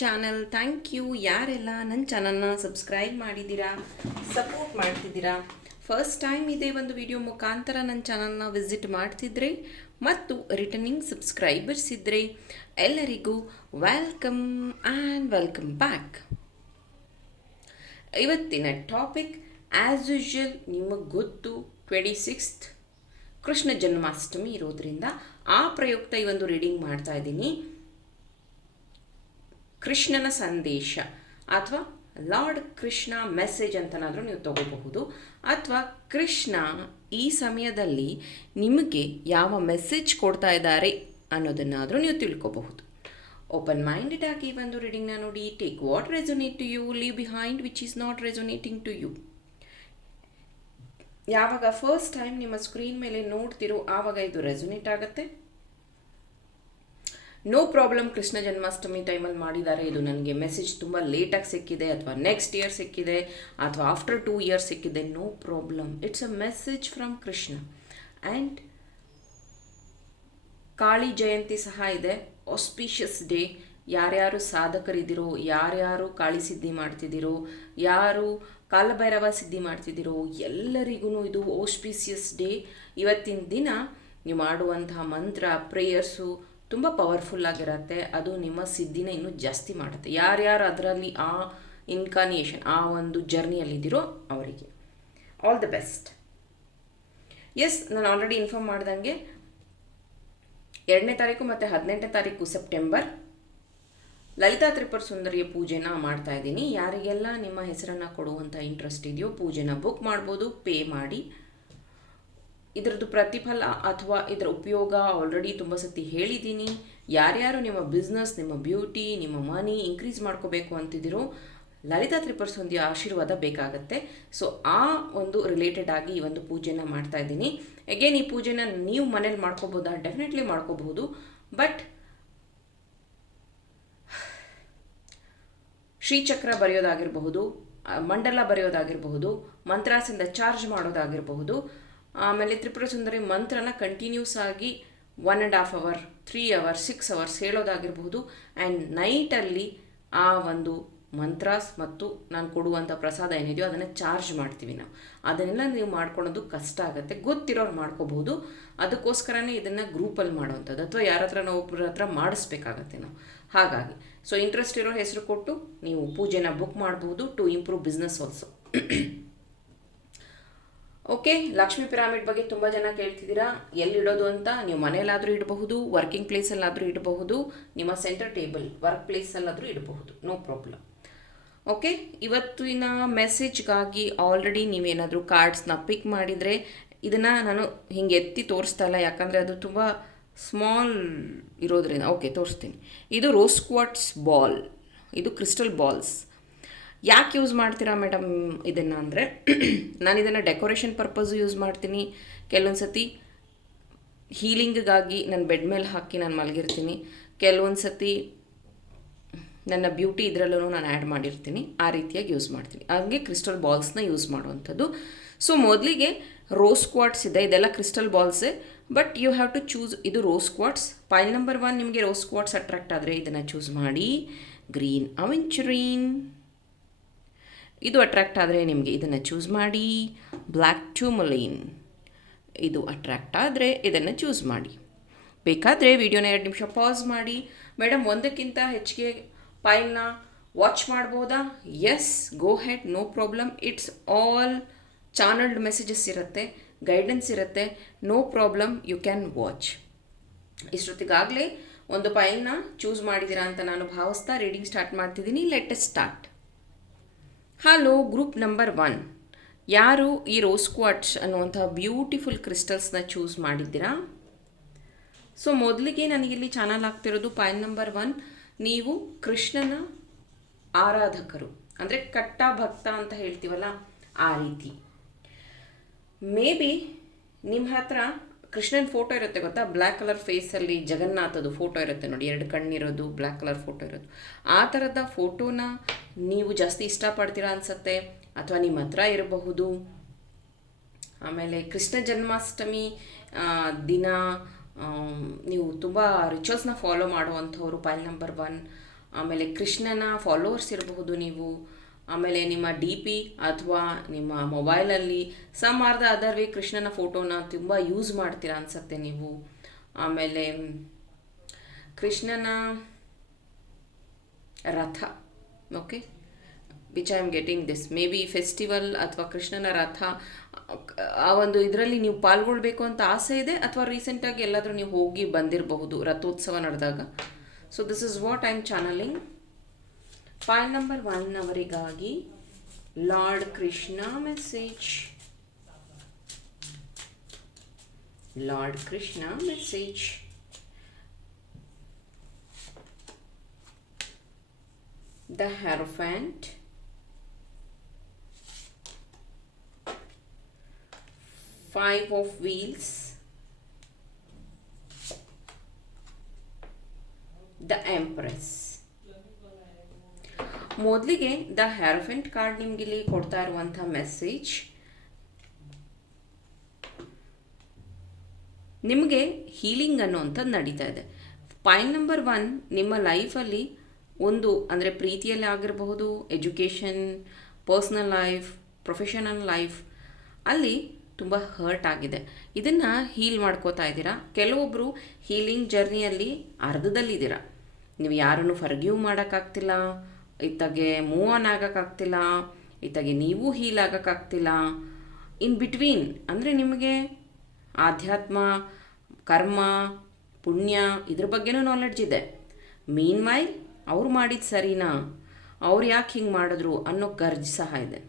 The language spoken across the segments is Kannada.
ಚಾನಲ್ ಥ್ಯಾಂಕ್ ಯು ಯಾರೆಲ್ಲ ನನ್ನ ಚಾನಲ್ನ ಸಬ್ಸ್ಕ್ರೈಬ್ ಮಾಡಿದ್ದೀರಾ ಸಪೋರ್ಟ್ ಮಾಡ್ತಿದ್ದೀರಾ ಫಸ್ಟ್ ಟೈಮ್ ಇದೆ ಒಂದು ವಿಡಿಯೋ ಮುಖಾಂತರ ನನ್ನ ಚಾನಲ್ನ ವಿಸಿಟ್ ಮಾಡ್ತಿದ್ರೆ ಮತ್ತು ರಿಟರ್ನಿಂಗ್ ಸಬ್ಸ್ಕ್ರೈಬರ್ಸ್ ಇದ್ದರೆ ಎಲ್ಲರಿಗೂ ವೆಲ್ಕಮ್ ಆ್ಯಂಡ್ ವೆಲ್ಕಮ್ ಬ್ಯಾಕ್ ಇವತ್ತಿನ ಟಾಪಿಕ್ ಆ್ಯಸ್ ಯೂಶ್ವಲ್ ನಿಮಗೆ ಗೊತ್ತು ಟ್ವೆಂಟಿ ಸಿಕ್ಸ್ತ್ ಕೃಷ್ಣ ಜನ್ಮಾಷ್ಟಮಿ ಇರೋದ್ರಿಂದ ಆ ಪ್ರಯುಕ್ತ ಈ ಒಂದು ರೀಡಿಂಗ್ ಮಾಡ್ತಾ ಇದ್ದೀನಿ ಕೃಷ್ಣನ ಸಂದೇಶ ಅಥವಾ ಲಾರ್ಡ್ ಕೃಷ್ಣ ಮೆಸೇಜ್ ಅಂತನಾದರೂ ನೀವು ತಗೋಬಹುದು ಅಥವಾ ಕೃಷ್ಣ ಈ ಸಮಯದಲ್ಲಿ ನಿಮಗೆ ಯಾವ ಮೆಸೇಜ್ ಕೊಡ್ತಾ ಇದ್ದಾರೆ ಅನ್ನೋದನ್ನಾದರೂ ನೀವು ತಿಳ್ಕೋಬಹುದು ಓಪನ್ ಮೈಂಡೆಡ್ ಆಗಿ ಒಂದು ರೀಡಿಂಗ್ನ ನೋಡಿ take what resonate to you leave behind which is not resonating to you ಯಾವಾಗ ಫಸ್ಟ್ ಟೈಮ್ ನಿಮ್ಮ ಸ್ಕ್ರೀನ್ ಮೇಲೆ ನೋಡ್ತಿರೋ ಆವಾಗ ಇದು ರೆಸೊನೇಟ್ ಆಗುತ್ತೆ ನೋ ಪ್ರಾಬ್ಲಮ್ ಕೃಷ್ಣ ಜನ್ಮಾಷ್ಟಮಿ ಟೈಮಲ್ಲಿ ಮಾಡಿದ್ದಾರೆ ಇದು ನನಗೆ ಮೆಸೇಜ್ ತುಂಬ ಲೇಟಾಗಿ ಸಿಕ್ಕಿದೆ ಅಥವಾ ನೆಕ್ಸ್ಟ್ ಇಯರ್ ಸಿಕ್ಕಿದೆ ಅಥವಾ ಆಫ್ಟರ್ ಟೂ ಇಯರ್ಸ್ ಸಿಕ್ಕಿದೆ no problem it's a message from Krishna and Kali Jayanti ಸಹ ಇದೆ ಆಸ್ಪಿಷಿಯಸ್ ಡೇ ಯಾರ್ಯಾರು ಸಾಧಕರಿದ್ದೀರೋ ಯಾರ್ಯಾರು ಕಾಳಿ ಸಿದ್ಧಿ ಮಾಡ್ತಿದ್ದೀರೋ ಯಾರು ಕಾಲಭೈರವ ಸಿದ್ಧಿ ಮಾಡ್ತಿದ್ದೀರೋ ಎಲ್ಲರಿಗೂ ಇದು ಆಸ್ಪಿಷಿಯಸ್ ಡೇ ಇವತ್ತಿನ ದಿನ ನೀವು ಮಾಡುವಂತಹ ಮಂತ್ರ ಪ್ರೇಯರ್ಸು ತುಂಬ ಆಗಿರುತ್ತೆ ಅದು ನಿಮ್ಮ ಸಿದ್ಧಿನ ಇನ್ನೂ ಜಾಸ್ತಿ ಮಾಡುತ್ತೆ ಯಾರ್ಯಾರು ಅದರಲ್ಲಿ ಆ ಇನ್ಕಾನಿಯೇಷನ್ ಆ ಒಂದು ಜರ್ನಿಯಲ್ಲಿದ್ದೀರೋ ಅವರಿಗೆ ಆಲ್ ದ ಬೆಸ್ಟ್ ಎಸ್ ನಾನು ಆಲ್ರೆಡಿ ಇನ್ಫಾರ್ಮ್ ಮಾಡ್ದಂಗೆ ಎರಡನೇ ತಾರೀಕು ಮತ್ತು ಹದಿನೆಂಟನೇ ತಾರೀಕು ಸೆಪ್ಟೆಂಬರ್ ಲಲಿತಾ ತ್ರಿಪುರ ಸುಂದರಿಯ ಪೂಜೆನ ಮಾಡ್ತಾ ಇದ್ದೀನಿ ಯಾರಿಗೆಲ್ಲ ನಿಮ್ಮ ಹೆಸರನ್ನು ಕೊಡುವಂಥ ಇಂಟ್ರೆಸ್ಟ್ ಇದೆಯೋ ಪೂಜೆನ ಬುಕ್ ಮಾಡ್ಬೋದು ಪೇ ಮಾಡಿ ಇದರದ್ದು ಪ್ರತಿಫಲ ಅಥವಾ ಇದರ ಉಪಯೋಗ ಆಲ್ರೆಡಿ ತುಂಬ ಸತಿ ಹೇಳಿದ್ದೀನಿ ಯಾರ್ಯಾರು ನಿಮ್ಮ ಬಿಸ್ನೆಸ್ ನಿಮ್ಮ ಬ್ಯೂಟಿ ನಿಮ್ಮ ಮನಿ ಇನ್ಕ್ರೀಸ್ ಮಾಡ್ಕೋಬೇಕು ಅಂತಿದ್ದೀರೋ ಲಲಿತಾ ಒಂದು ಆಶೀರ್ವಾದ ಬೇಕಾಗತ್ತೆ ಸೊ ಆ ಒಂದು ರಿಲೇಟೆಡ್ ಆಗಿ ಈ ಒಂದು ಪೂಜೆನ ಮಾಡ್ತಾ ಇದ್ದೀನಿ ಅಗೇನ್ ಈ ಪೂಜೆನ ನೀವು ಮನೇಲಿ ಮಾಡ್ಕೋಬೋದಾ ಡೆಫಿನೆಟ್ಲಿ ಮಾಡ್ಕೋಬಹುದು ಬಟ್ ಶ್ರೀಚಕ್ರ ಬರೆಯೋದಾಗಿರಬಹುದು ಮಂಡಲ ಬರೆಯೋದಾಗಿರಬಹುದು ಮಂತ್ರಾಸಿಂದ ಚಾರ್ಜ್ ಮಾಡೋದಾಗಿರಬಹುದು ಆಮೇಲೆ ತ್ರಿಪುರ ಸುಂದರಿ ಮಂತ್ರನ ಕಂಟಿನ್ಯೂಸ್ ಆಗಿ one and half hour three hour six hours ಹೇಳೋದಾಗಿರ್ಬೋದು and ನೈಟಲ್ಲಿ ಆ ಒಂದು ಮಂತ್ರಾಸ್ ಮತ್ತು ನಾನು ಕೊಡುವಂಥ ಪ್ರಸಾದ ಏನಿದೆಯೋ ಅದನ್ನು ಚಾರ್ಜ್ ಮಾಡ್ತೀವಿ ನಾವು ಅದನ್ನೆಲ್ಲ ನೀವು ಮಾಡ್ಕೊಳೋದು ಕಷ್ಟ ಆಗುತ್ತೆ ಗೊತ್ತಿರೋರು ಮಾಡ್ಕೋಬಹುದು ಅದಕ್ಕೋಸ್ಕರನೇ ಇದನ್ನು ಗ್ರೂಪಲ್ಲಿ ಮಾಡುವಂಥದ್ದು ಅಥವಾ ಯಾರ ನಾವು ಒಬ್ಬರ ಹತ್ರ ಮಾಡಿಸ್ಬೇಕಾಗತ್ತೆ ನಾವು ಹಾಗಾಗಿ ಸೊ ಇಂಟ್ರೆಸ್ಟ್ ಇರೋ ಹೆಸರು ಕೊಟ್ಟು ನೀವು ಪೂಜೆನ ಬುಕ್ ಮಾಡ್ಬೋದು to improve business also okay Lakshmi pyramid ಬಗ್ಗೆ ತುಂಬ ಜನ ಕೇಳ್ತಿದ್ದೀರಾ ಎಲ್ಲಿಡೋದು ಅಂತ ನೀವು ಮನೆಯಲ್ಲಾದರೂ ಇಡಬಹುದು ವರ್ಕಿಂಗ್ ಪ್ಲೇಸಲ್ಲಾದರೂ ಇಡಬಹುದು ನಿಮ್ಮ ಸೆಂಟರ್ ಟೇಬಲ್ ವರ್ಕ್ ಪ್ಲೇಸಲ್ಲಾದರೂ ಇಡಬಹುದು ನೋ ಪ್ರಾಬ್ಲಮ್ ಓಕೆ ಇವತ್ತಿನ ಮೆಸೇಜ್ಗಾಗಿ ಆಲ್ರೆಡಿ ನೀವೇನಾದರೂ ಕಾರ್ಡ್ಸ್ನ ಪಿಕ್ ಮಾಡಿದರೆ ಇದನ್ನು ನಾನು ಹಿಂಗೆ ಎತ್ತಿ ತೋರಿಸ್ತಾ ಇಲ್ಲ ಯಾಕಂದರೆ ಅದು ತುಂಬ ಸ್ಮಾಲ್ ಇರೋದ್ರಿಂದ ಓಕೆ ತೋರಿಸ್ತೀನಿ ಇದು ರೋಸ್ಕ್ವಾಟ್ಸ್ ಬಾಲ್ ಇದು ಕ್ರಿಸ್ಟಲ್ ಬಾಲ್ಸ್ ಯಾಕೆ ಯೂಸ್ ಮಾಡ್ತೀರಾ ಮೇಡಮ್ ಇದನ್ನು ಅಂದರೆ ನಾನು ಇದನ್ನು ಡೆಕೋರೇಷನ್ ಪರ್ಪಸ್ ಯೂಸ್ ಮಾಡ್ತೀನಿ ಕೆಲವೊಂದು ಸತಿ ಹೀಲಿಂಗಿಗಾಗಿ ನನ್ನ ಬೆಡ್ ಮೇಲೆ ಹಾಕಿ ನಾನು ಮಲಗಿರ್ತೀನಿ ಕೆಲವೊಂದು ಸತಿ ನನ್ನ ಬ್ಯೂಟಿ ಇದರಲ್ಲೂ ನಾನು ಆ್ಯಡ್ ಮಾಡಿರ್ತೀನಿ ಆ ರೀತಿಯಾಗಿ ಯೂಸ್ ಮಾಡ್ತೀನಿ ಹಾಗೆ ಕ್ರಿಸ್ಟಲ್ ಬಾಲ್ಸ್ನ ಯೂಸ್ ಮಾಡುವಂಥದ್ದು ಸೊ ಮೊದಲಿಗೆ ರೋಸ್ ಕ್ವಾಟ್ಸ್ ಇದೆ ಇದೆಲ್ಲ crystal ಬಾಲ್ಸೇ but you have to choose ಇದು rose quartz pile number one ನಿಮಗೆ ರೋಸ್ ಕ್ವಾಟ್ಸ್ ಅಟ್ರಾಕ್ಟ್ ಆದರೆ ಇದನ್ನು ಚೂಸ್ ಮಾಡಿ ಗ್ರೀನ್ ಅವೆಂಚುರೀನ್ ಇದು ಅಟ್ರ್ಯಾಕ್ಟ್ ಆದರೆ ನಿಮಗೆ ಇದನ್ನು ಚೂಸ್ ಮಾಡಿ ಬ್ಲ್ಯಾಕ್ ಟ್ಯೂಮಲೈನ್ ಇದು ಅಟ್ರ್ಯಾಕ್ಟ್ ಆದರೆ ಇದನ್ನು ಚೂಸ್ ಮಾಡಿ ಬೇಕಾದರೆ ವೀಡಿಯೋನ ಎರಡು ನಿಮಿಷ ಪಾಸ್ ಮಾಡಿ ಮೇಡಮ್ ಒಂದಕ್ಕಿಂತ ಹೆಚ್ಚಿಗೆ ಫೈಲ್ನ ವಾಚ್ ಮಾಡ್ಬೋದಾ yes go ahead no problem it's all channeled messages ಇರುತ್ತೆ ಗೈಡೆನ್ಸ್ ಇರುತ್ತೆ no problem you can watch ಇಷ್ಟೊತ್ತಿಗಾಗಲೇ ಒಂದು ಫೈಲ್ನ ಚೂಸ್ ಮಾಡಿದ್ದೀರಾ ಅಂತ ನಾನು ಭಾವಿಸ್ತಾ ರೀಡಿಂಗ್ ಸ್ಟಾರ್ಟ್ ಮಾಡ್ತಿದ್ದೀನಿ let's start hello group number one ಯಾರು ಈ ರೋಸ್ ಕ್ವಾಟ್ಸ್ ಅನ್ನುವಂಥ ಬ್ಯೂಟಿಫುಲ್ ಕ್ರಿಸ್ಟಲ್ಸ್ನ ಚೂಸ್ ಮಾಡಿದ್ದೀರಾ ಸೊ ಮೊದಲಿಗೆ ನನಗಿಲ್ಲಿ ಚಾನಲ್ ಆಗ್ತಿರೋದು ಪಾಯಿಂಟ್ ನಂಬರ್ ಒನ್ ನೀವು ಕೃಷ್ಣನ ಆರಾಧಕರು ಅಂದರೆ ಕಟ್ಟ ಭಕ್ತ ಅಂತ ಹೇಳ್ತೀವಲ್ಲ ಆ ರೀತಿ ಮೇ ಬಿ ನಿಮ್ಮ ಹತ್ರ ಕೃಷ್ಣನ ಫೋಟೋ ಇರುತ್ತೆ ಗೊತ್ತಾ ಬ್ಲ್ಯಾಕ್ ಕಲರ್ ಫೇಸಲ್ಲಿ ಜಗನ್ನಾಥದ್ದು ಫೋಟೋ ಇರುತ್ತೆ ನೋಡಿ ಎರಡು ಕಣ್ಣಿರೋದು ಬ್ಲ್ಯಾಕ್ ಕಲರ್ ಫೋಟೋ ಇರೋದು ಆ ಥರದ ಫೋಟೋನ ನೀವು ಜಾಸ್ತಿ ಇಷ್ಟಪಡ್ತೀರಾ ಅನಿಸುತ್ತೆ ಅಥವಾ ನಿಮ್ಮ ಹತ್ರ ಇರಬಹುದು ಆಮೇಲೆ ಕೃಷ್ಣ ಜನ್ಮಾಷ್ಟಮಿ ದಿನ ನೀವು ತುಂಬ ರಿಚುವಲ್ಸ್ನ ಫಾಲೋ ಮಾಡುವಂಥವ್ರು ಪೈಲ್ ನಂಬರ್ ಒನ್ ಆಮೇಲೆ ಕೃಷ್ಣನ ಫಾಲೋವರ್ಸ್ ಇರಬಹುದು ನೀವು ಆಮೇಲೆ ನಿಮ್ಮ ಡಿ ಪಿ ಅಥವಾ ನಿಮ್ಮ ಮೊಬೈಲಲ್ಲಿ some are the other way ಕೃಷ್ಣನ ಫೋಟೋನ ತುಂಬ ಯೂಸ್ ಮಾಡ್ತೀರಾ ಅನಿಸುತ್ತೆ ನೀವು ಆಮೇಲೆ ಕೃಷ್ಣನ ರಥ okay which I am getting this maybe festival ಅಥವಾ ಕೃಷ್ಣನ ರಥ ಆ ಒಂದು ಇದರಲ್ಲಿ ನೀವು ಪಾಲ್ಗೊಳ್ಬೇಕು ಅಂತ ಆಸೆ ಇದೆ ಅಥವಾ ರೀಸೆಂಟಾಗಿ ಎಲ್ಲಾದರೂ ನೀವು ಹೋಗಿ ಬಂದಿರಬಹುದು ರಥೋತ್ಸವ ನಡೆದಾಗ so this is what I am channelling file number one ಅವರಿಗಾಗಿ Lord Krishna message Lord Krishna message the Hierophant, Five of Wheels, the Empress. ಮೊದಲಿಗೆ ದ ಹ್ಯಾರೋಫೆಂಟ್ ಕಾರ್ಡ್ ನಿಮಗಿಲ್ಲಿ ಕೊಡ್ತಾ ಇರುವಂಥ ಮೆಸೇಜ್ ನಿಮಗೆ ಹೀಲಿಂಗ್ ಅನ್ನುವಂಥದ್ದು ನಡೀತಾ ಇದೆ ಪಾಯಿಂಟ್ ನಂಬರ್ ಒನ್ ನಿಮ್ಮ ಲೈಫಲ್ಲಿ ಒಂದು ಅಂದರೆ ಪ್ರೀತಿಯಲ್ಲಿ ಆಗಿರಬಹುದು education personal life professional life ಅಲ್ಲಿ ತುಂಬ ಹರ್ಟ್ ಆಗಿದೆ ಇದನ್ನು ಹೀಲ್ ಮಾಡ್ಕೋತಾ ಇದ್ದೀರಾ ಕೆಲವೊಬ್ಬರು ಹೀಲಿಂಗ್ ಜರ್ನಿಯಲ್ಲಿ ಅರ್ಧದಲ್ಲಿದ್ದೀರಾ ನೀವು ಯಾರನ್ನು ಫರ್ಗ್ಯೂ ಮಾಡೋಕ್ಕಾಗ್ತಿಲ್ಲ ಇತ್ತಾಗೆ ಮೂವ್ ಆನ್ ಆಗೋಕ್ಕಾಗ್ತಿಲ್ಲ ಇತ್ತಾಗೆ ನೀವು ಹೀಲ್ ಆಗೋಕ್ಕಾಗ್ತಿಲ್ಲ ಇನ್ ಬಿಟ್ವೀನ್ ಅಂದರೆ ನಿಮಗೆ ಆಧ್ಯಾತ್ಮ ಕರ್ಮ ಪುಣ್ಯ ಇದ್ರ ಬಗ್ಗೆನೂ ನಾಲೆಡ್ಜ್ ಇದೆ ಮೀನ್ ವೈಲ್ ಅವ್ರು ಮಾಡಿದ ಸರಿನಾ ಅವ್ರು ಯಾಕೆ ಹಿಂಗೆ ಮಾಡಿದ್ರು ಅನ್ನೋ ಗರ್ಜ್ ಸಹ ಇದೆ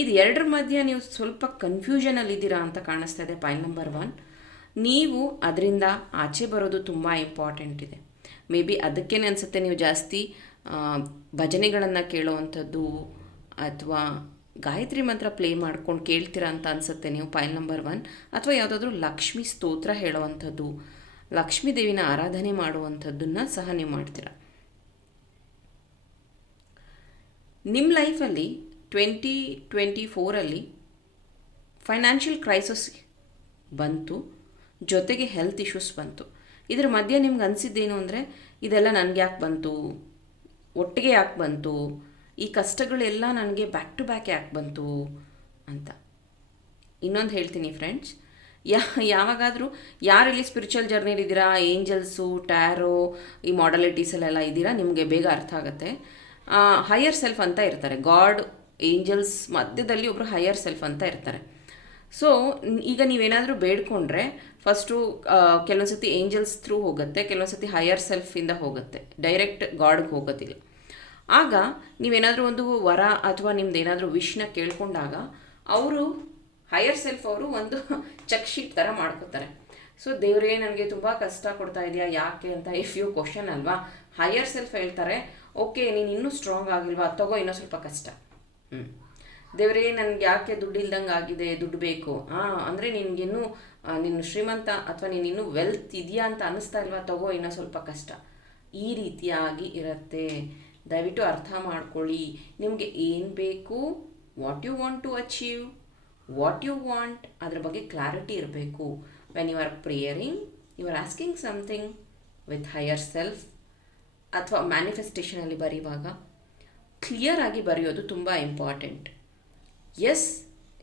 ಇದು ಎರಡರ ಮಧ್ಯೆ ನೀವು ಸ್ವಲ್ಪ ಕನ್ಫ್ಯೂಷನಲ್ಲಿದ್ದೀರಾ ಅಂತ ಕಾಣಿಸ್ತಾ ಇದೆ ಪಾಯಿಂಟ್ ನಂಬರ್ ಒನ್ ನೀವು ಅದರಿಂದ ಆಚೆ ಬರೋದು ತುಂಬ ಇಂಪಾರ್ಟೆಂಟ್ ಇದೆ ಮೇ ಬಿ ಅದಕ್ಕೇನೆ ಅನಿಸುತ್ತೆ ನೀವು ಜಾಸ್ತಿ ಭಜನೆಗಳನ್ನು ಕೇಳೋವಂಥದ್ದು ಅಥವಾ ಗಾಯತ್ರಿ ಮಂತ್ರ ಪ್ಲೇ ಮಾಡ್ಕೊಂಡು ಕೇಳ್ತೀರಾ ಅಂತ ಅನಿಸುತ್ತೆ ನೀವು ಫೈಲ್ ನಂಬರ್ ಒನ್ ಅಥವಾ ಯಾವುದಾದ್ರೂ ಲಕ್ಷ್ಮಿ ಸ್ತೋತ್ರ ಹೇಳೋವಂಥದ್ದು ಲಕ್ಷ್ಮೀ ದೇವಿನ ಆರಾಧನೆ ಮಾಡುವಂಥದ್ದನ್ನು ಸಹ ನೀವು ಮಾಡ್ತೀರ ನಿಮ್ಮ ಲೈಫಲ್ಲಿ ಟ್ವೆಂಟಿ ಟ್ವೆಂಟಿ ಫೋರಲ್ಲಿ ಫೈನಾನ್ಷಿಯಲ್ ಕ್ರೈಸಿಸ್ ಬಂತು ಜೊತೆಗೆ ಹೆಲ್ತ್ ಇಶ್ಯೂಸ್ ಬಂತು ಇದರ ಮಧ್ಯೆ ನಿಮ್ಗೆ ಅನಿಸಿದ್ದೇನು ಅಂದರೆ ಇದೆಲ್ಲ ನನಗೆ ಯಾಕೆ ಬಂತು ಒಟ್ಟಿಗೆ ಯಾಕೆ ಬಂತು ಈ ಕಷ್ಟಗಳೆಲ್ಲ ನನಗೆ ಬ್ಯಾಕ್ ಟು ಬ್ಯಾಕ್ ಯಾಕೆ ಬಂತು ಅಂತ ಇನ್ನೊಂದು ಹೇಳ್ತೀನಿ ಫ್ರೆಂಡ್ಸ್ ಯಾ ಯಾವಾಗಾದರೂ ಯಾರು ಇಲ್ಲಿ ಸ್ಪಿರಿಚುವಲ್ ಇದ್ದೀರಾ ಏಂಜಲ್ಸು ಟ್ಯಾರೋ ಈ ಮಾಡಲಿಟೀಸಲ್ಲೆಲ್ಲ ಇದ್ದೀರಾ ನಿಮಗೆ ಬೇಗ ಅರ್ಥ ಆಗುತ್ತೆ ಹೈಯರ್ ಸೆಲ್ಫ್ ಅಂತ ಇರ್ತಾರೆ ಗಾಡ್ ಏಂಜಲ್ಸ್ ಮಧ್ಯದಲ್ಲಿ ಒಬ್ಬರು ಹೈಯರ್ ಸೆಲ್ಫ್ ಅಂತ ಇರ್ತಾರೆ ಸೊ ಈಗ ನೀವೇನಾದರೂ ಬೇಡ್ಕೊಂಡ್ರೆ ಫಸ್ಟು ಕೆಲವೊಂದು ಸತಿ ಏಂಜಲ್ಸ್ ಥ್ರೂ ಹೋಗುತ್ತೆ ಕೆಲವೊಂದು ಸತಿ ಹೈಯರ್ ಸೆಲ್ಫಿಂದ ಹೋಗುತ್ತೆ ಡೈರೆಕ್ಟ್ ಗಾಡ್ಗೆ ಹೋಗೋದಿಲ್ಲ ಆಗ ನೀವೇನಾದರೂ ಒಂದು ವರ ಅಥವಾ ನಿಮ್ದು ಏನಾದರೂ ವಿಷ್ನ ಕೇಳಿಕೊಂಡಾಗ ಅವರು ಹೈಯರ್ ಸೆಲ್ಫ್ ಅವರು ಒಂದು ಚೆಕ್ ಶೀಟ್ ಥರ ಮಾಡ್ಕೋತಾರೆ ಸೊ ದೇವರೇ ನನಗೆ ತುಂಬ ಕಷ್ಟ ಕೊಡ್ತಾ ಇದೆಯಾ ಯಾಕೆ ಅಂತ ಇಫ್ ಯು ಕ್ವಶನ್ ಅಲ್ವಾ ಹೈಯರ್ ಸೆಲ್ಫ್ ಹೇಳ್ತಾರೆ ಓಕೆ ನೀನು ಇನ್ನೂ ಸ್ಟ್ರಾಂಗ್ ಆಗಿಲ್ವಾ ತಗೋ ಇನ್ನೂ ಸ್ವಲ್ಪ ಕಷ್ಟ ಹ್ಞೂ ದೇವರೇ ನನಗೆ ಯಾಕೆ ದುಡ್ಡು ಇಲ್ದಂಗೆ ಆಗಿದೆ ದುಡ್ಡು ಬೇಕು ಹಾಂ ಅಂದರೆ ನಿನಗಿನ್ನೂ ನಿನ್ನ ಶ್ರೀಮಂತ ಅಥವಾ ನೀನು ಇನ್ನೂ ವೆಲ್ತ್ ಇದೆಯಾ ಅಂತ ಅನ್ನಿಸ್ತಾ ಇಲ್ವಾ ತಗೋ ಇನ್ನೂ ಸ್ವಲ್ಪ ಕಷ್ಟ ಈ ರೀತಿಯಾಗಿ ಇರುತ್ತೆ ದಯವಿಟ್ಟು ಅರ್ಥ ಮಾಡ್ಕೊಳ್ಳಿ ನಿಮಗೆ ಏನು ಬೇಕು what you want to achieve what you want ಅದ್ರ ಬಗ್ಗೆ ಕ್ಲಾರಿಟಿ ಇರಬೇಕು when you are praying you are asking something with higher self ಅಥವಾ ಮ್ಯಾನಿಫೆಸ್ಟೇಷನಲ್ಲಿ ಬರೆಯುವಾಗ ಕ್ಲಿಯರ್ ಆಗಿ ಬರೆಯೋದು ತುಂಬ ಇಂಪಾರ್ಟೆಂಟ್ ಎಸ್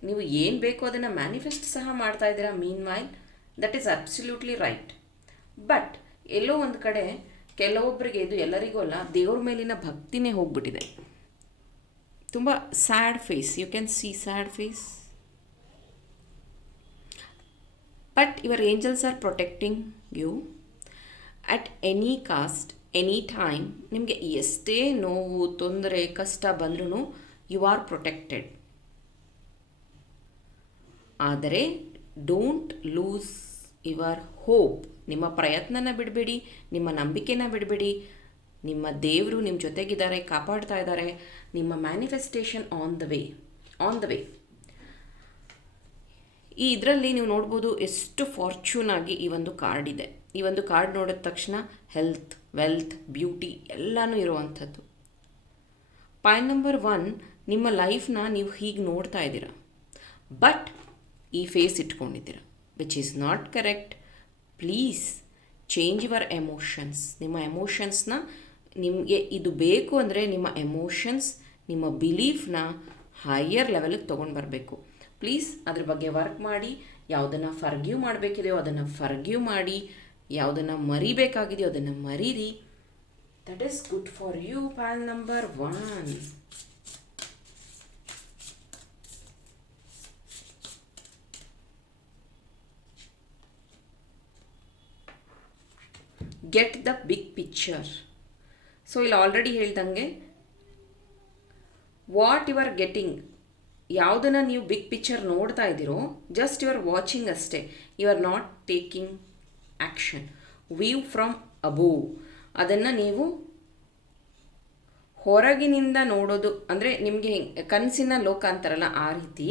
ನೀವು ಏನು ಬೇಕೋ ಅದನ್ನು ಮ್ಯಾನಿಫೆಸ್ಟ್ ಸಹ ಮಾಡ್ತಾ ಇದ್ದೀರಾ meanwhile that is absolutely right but ಎಲ್ಲೋ ಒಂದು ಕಡೆ ಕೆಲವೊಬ್ಬರಿಗೆ ಇದು ಎಲ್ಲರಿಗೂ ಅಲ್ಲ ದೇವ್ರ ಮೇಲಿನ ಭಕ್ತಿನೇ ಹೋಗ್ಬಿಟ್ಟಿದೆ ತುಂಬ sad face you can see sad face but your angels are protecting you at any cost any time ನಿಮಗೆ ಎಷ್ಟೇ ನೋವು ತೊಂದರೆ ಕಷ್ಟ ಬಂದ್ರೂ ಯು ಆರ್ ಪ್ರೊಟೆಕ್ಟೆಡ್ ಆದರೆ ಡೋಂಟ್ ಲೂಸ್ ಯುವರ್ ಹೋಪ್ ನಿಮ್ಮ ಪ್ರಯತ್ನನ ಬಿಡಬೇಡಿ ನಿಮ್ಮ ನಂಬಿಕೆನ ಬಿಡಬೇಡಿ ನಿಮ್ಮ ದೇವರು ನಿಮ್ಮ ಜೊತೆಗಿದ್ದಾರೆ ಕಾಪಾಡ್ತಾ ಇದ್ದಾರೆ ನಿಮ್ಮ manifestation on the way on the way ಈ ಇದರಲ್ಲಿ ನೀವು ನೋಡ್ಬೋದು ಎಷ್ಟು ಫಾರ್ಚೂನ್ ಆಗಿ ಈ ಒಂದು ಕಾರ್ಡ್ ಇದೆ ಈ ಒಂದು ಕಾರ್ಡ್ ನೋಡಿದ ತಕ್ಷಣ ಹೆಲ್ತ್ ವೆಲ್ತ್ ಬ್ಯೂಟಿ ಎಲ್ಲನೂ ಇರುವಂಥದ್ದು ಪಾಯಿಂಟ್ ನಂಬರ್ ಒನ್ ನಿಮ್ಮ ಲೈಫ್ನ ನೀವು ಹೀಗೆ ನೋಡ್ತಾ ಇದ್ದೀರಾ ಬಟ್ ಈ face ಇಟ್ಕೊಂಡಿದ್ದೀರ which is not correct please change your emotions ನಿಮ್ಮ ಎಮೋಷನ್ಸ್ನ ನಿಮಗೆ ಇದು ಬೇಕು ಅಂದರೆ ನಿಮ್ಮ ಎಮೋಷನ್ಸ್ ನಿಮ್ಮ ಬಿಲೀಫ್ನ ಹೈಯರ್ ಲೆವೆಲಿಗೆ ತೊಗೊಂಡು ಬರಬೇಕು ಪ್ಲೀಸ್ ಅದ್ರ ಬಗ್ಗೆ ವರ್ಕ್ ಮಾಡಿ ಯಾವುದನ್ನು ಫರ್ಗ್ಯೂ ಮಾಡಬೇಕಿದೆಯೋ ಅದನ್ನು ಫರ್ಗ್ಯೂ ಮಾಡಿ ಯಾವುದನ್ನು ಮರಿಬೇಕಾಗಿದೆಯೋ ಅದನ್ನು ಮರೀರಿ that is good for you pile number one get the big picture so ಇಲ್ಲಿ ಆಲ್ರೆಡಿ ಹೇಳ್ದಂಗೆ ವಾಟ್ ಯು ಆರ್ ಗೆಟಿಂಗ್ ಯಾವುದನ್ನು ನೀವು ಬಿಗ್ ಪಿಕ್ಚರ್ ನೋಡ್ತಾ ಇದ್ದೀರೋ ಜಸ್ಟ್ ಯು ಆರ್ ವಾಚಿಂಗ್ ಅಷ್ಟೇ you are not taking action view from above ಅದನ್ನು ನೀವು ಹೊರಗಿನಿಂದ ನೋಡೋದು ಅಂದರೆ ನಿಮಗೆ ಕನಸಿನ ಲೋಕ ಅಂತಾರಲ್ಲ ಆ ರೀತಿ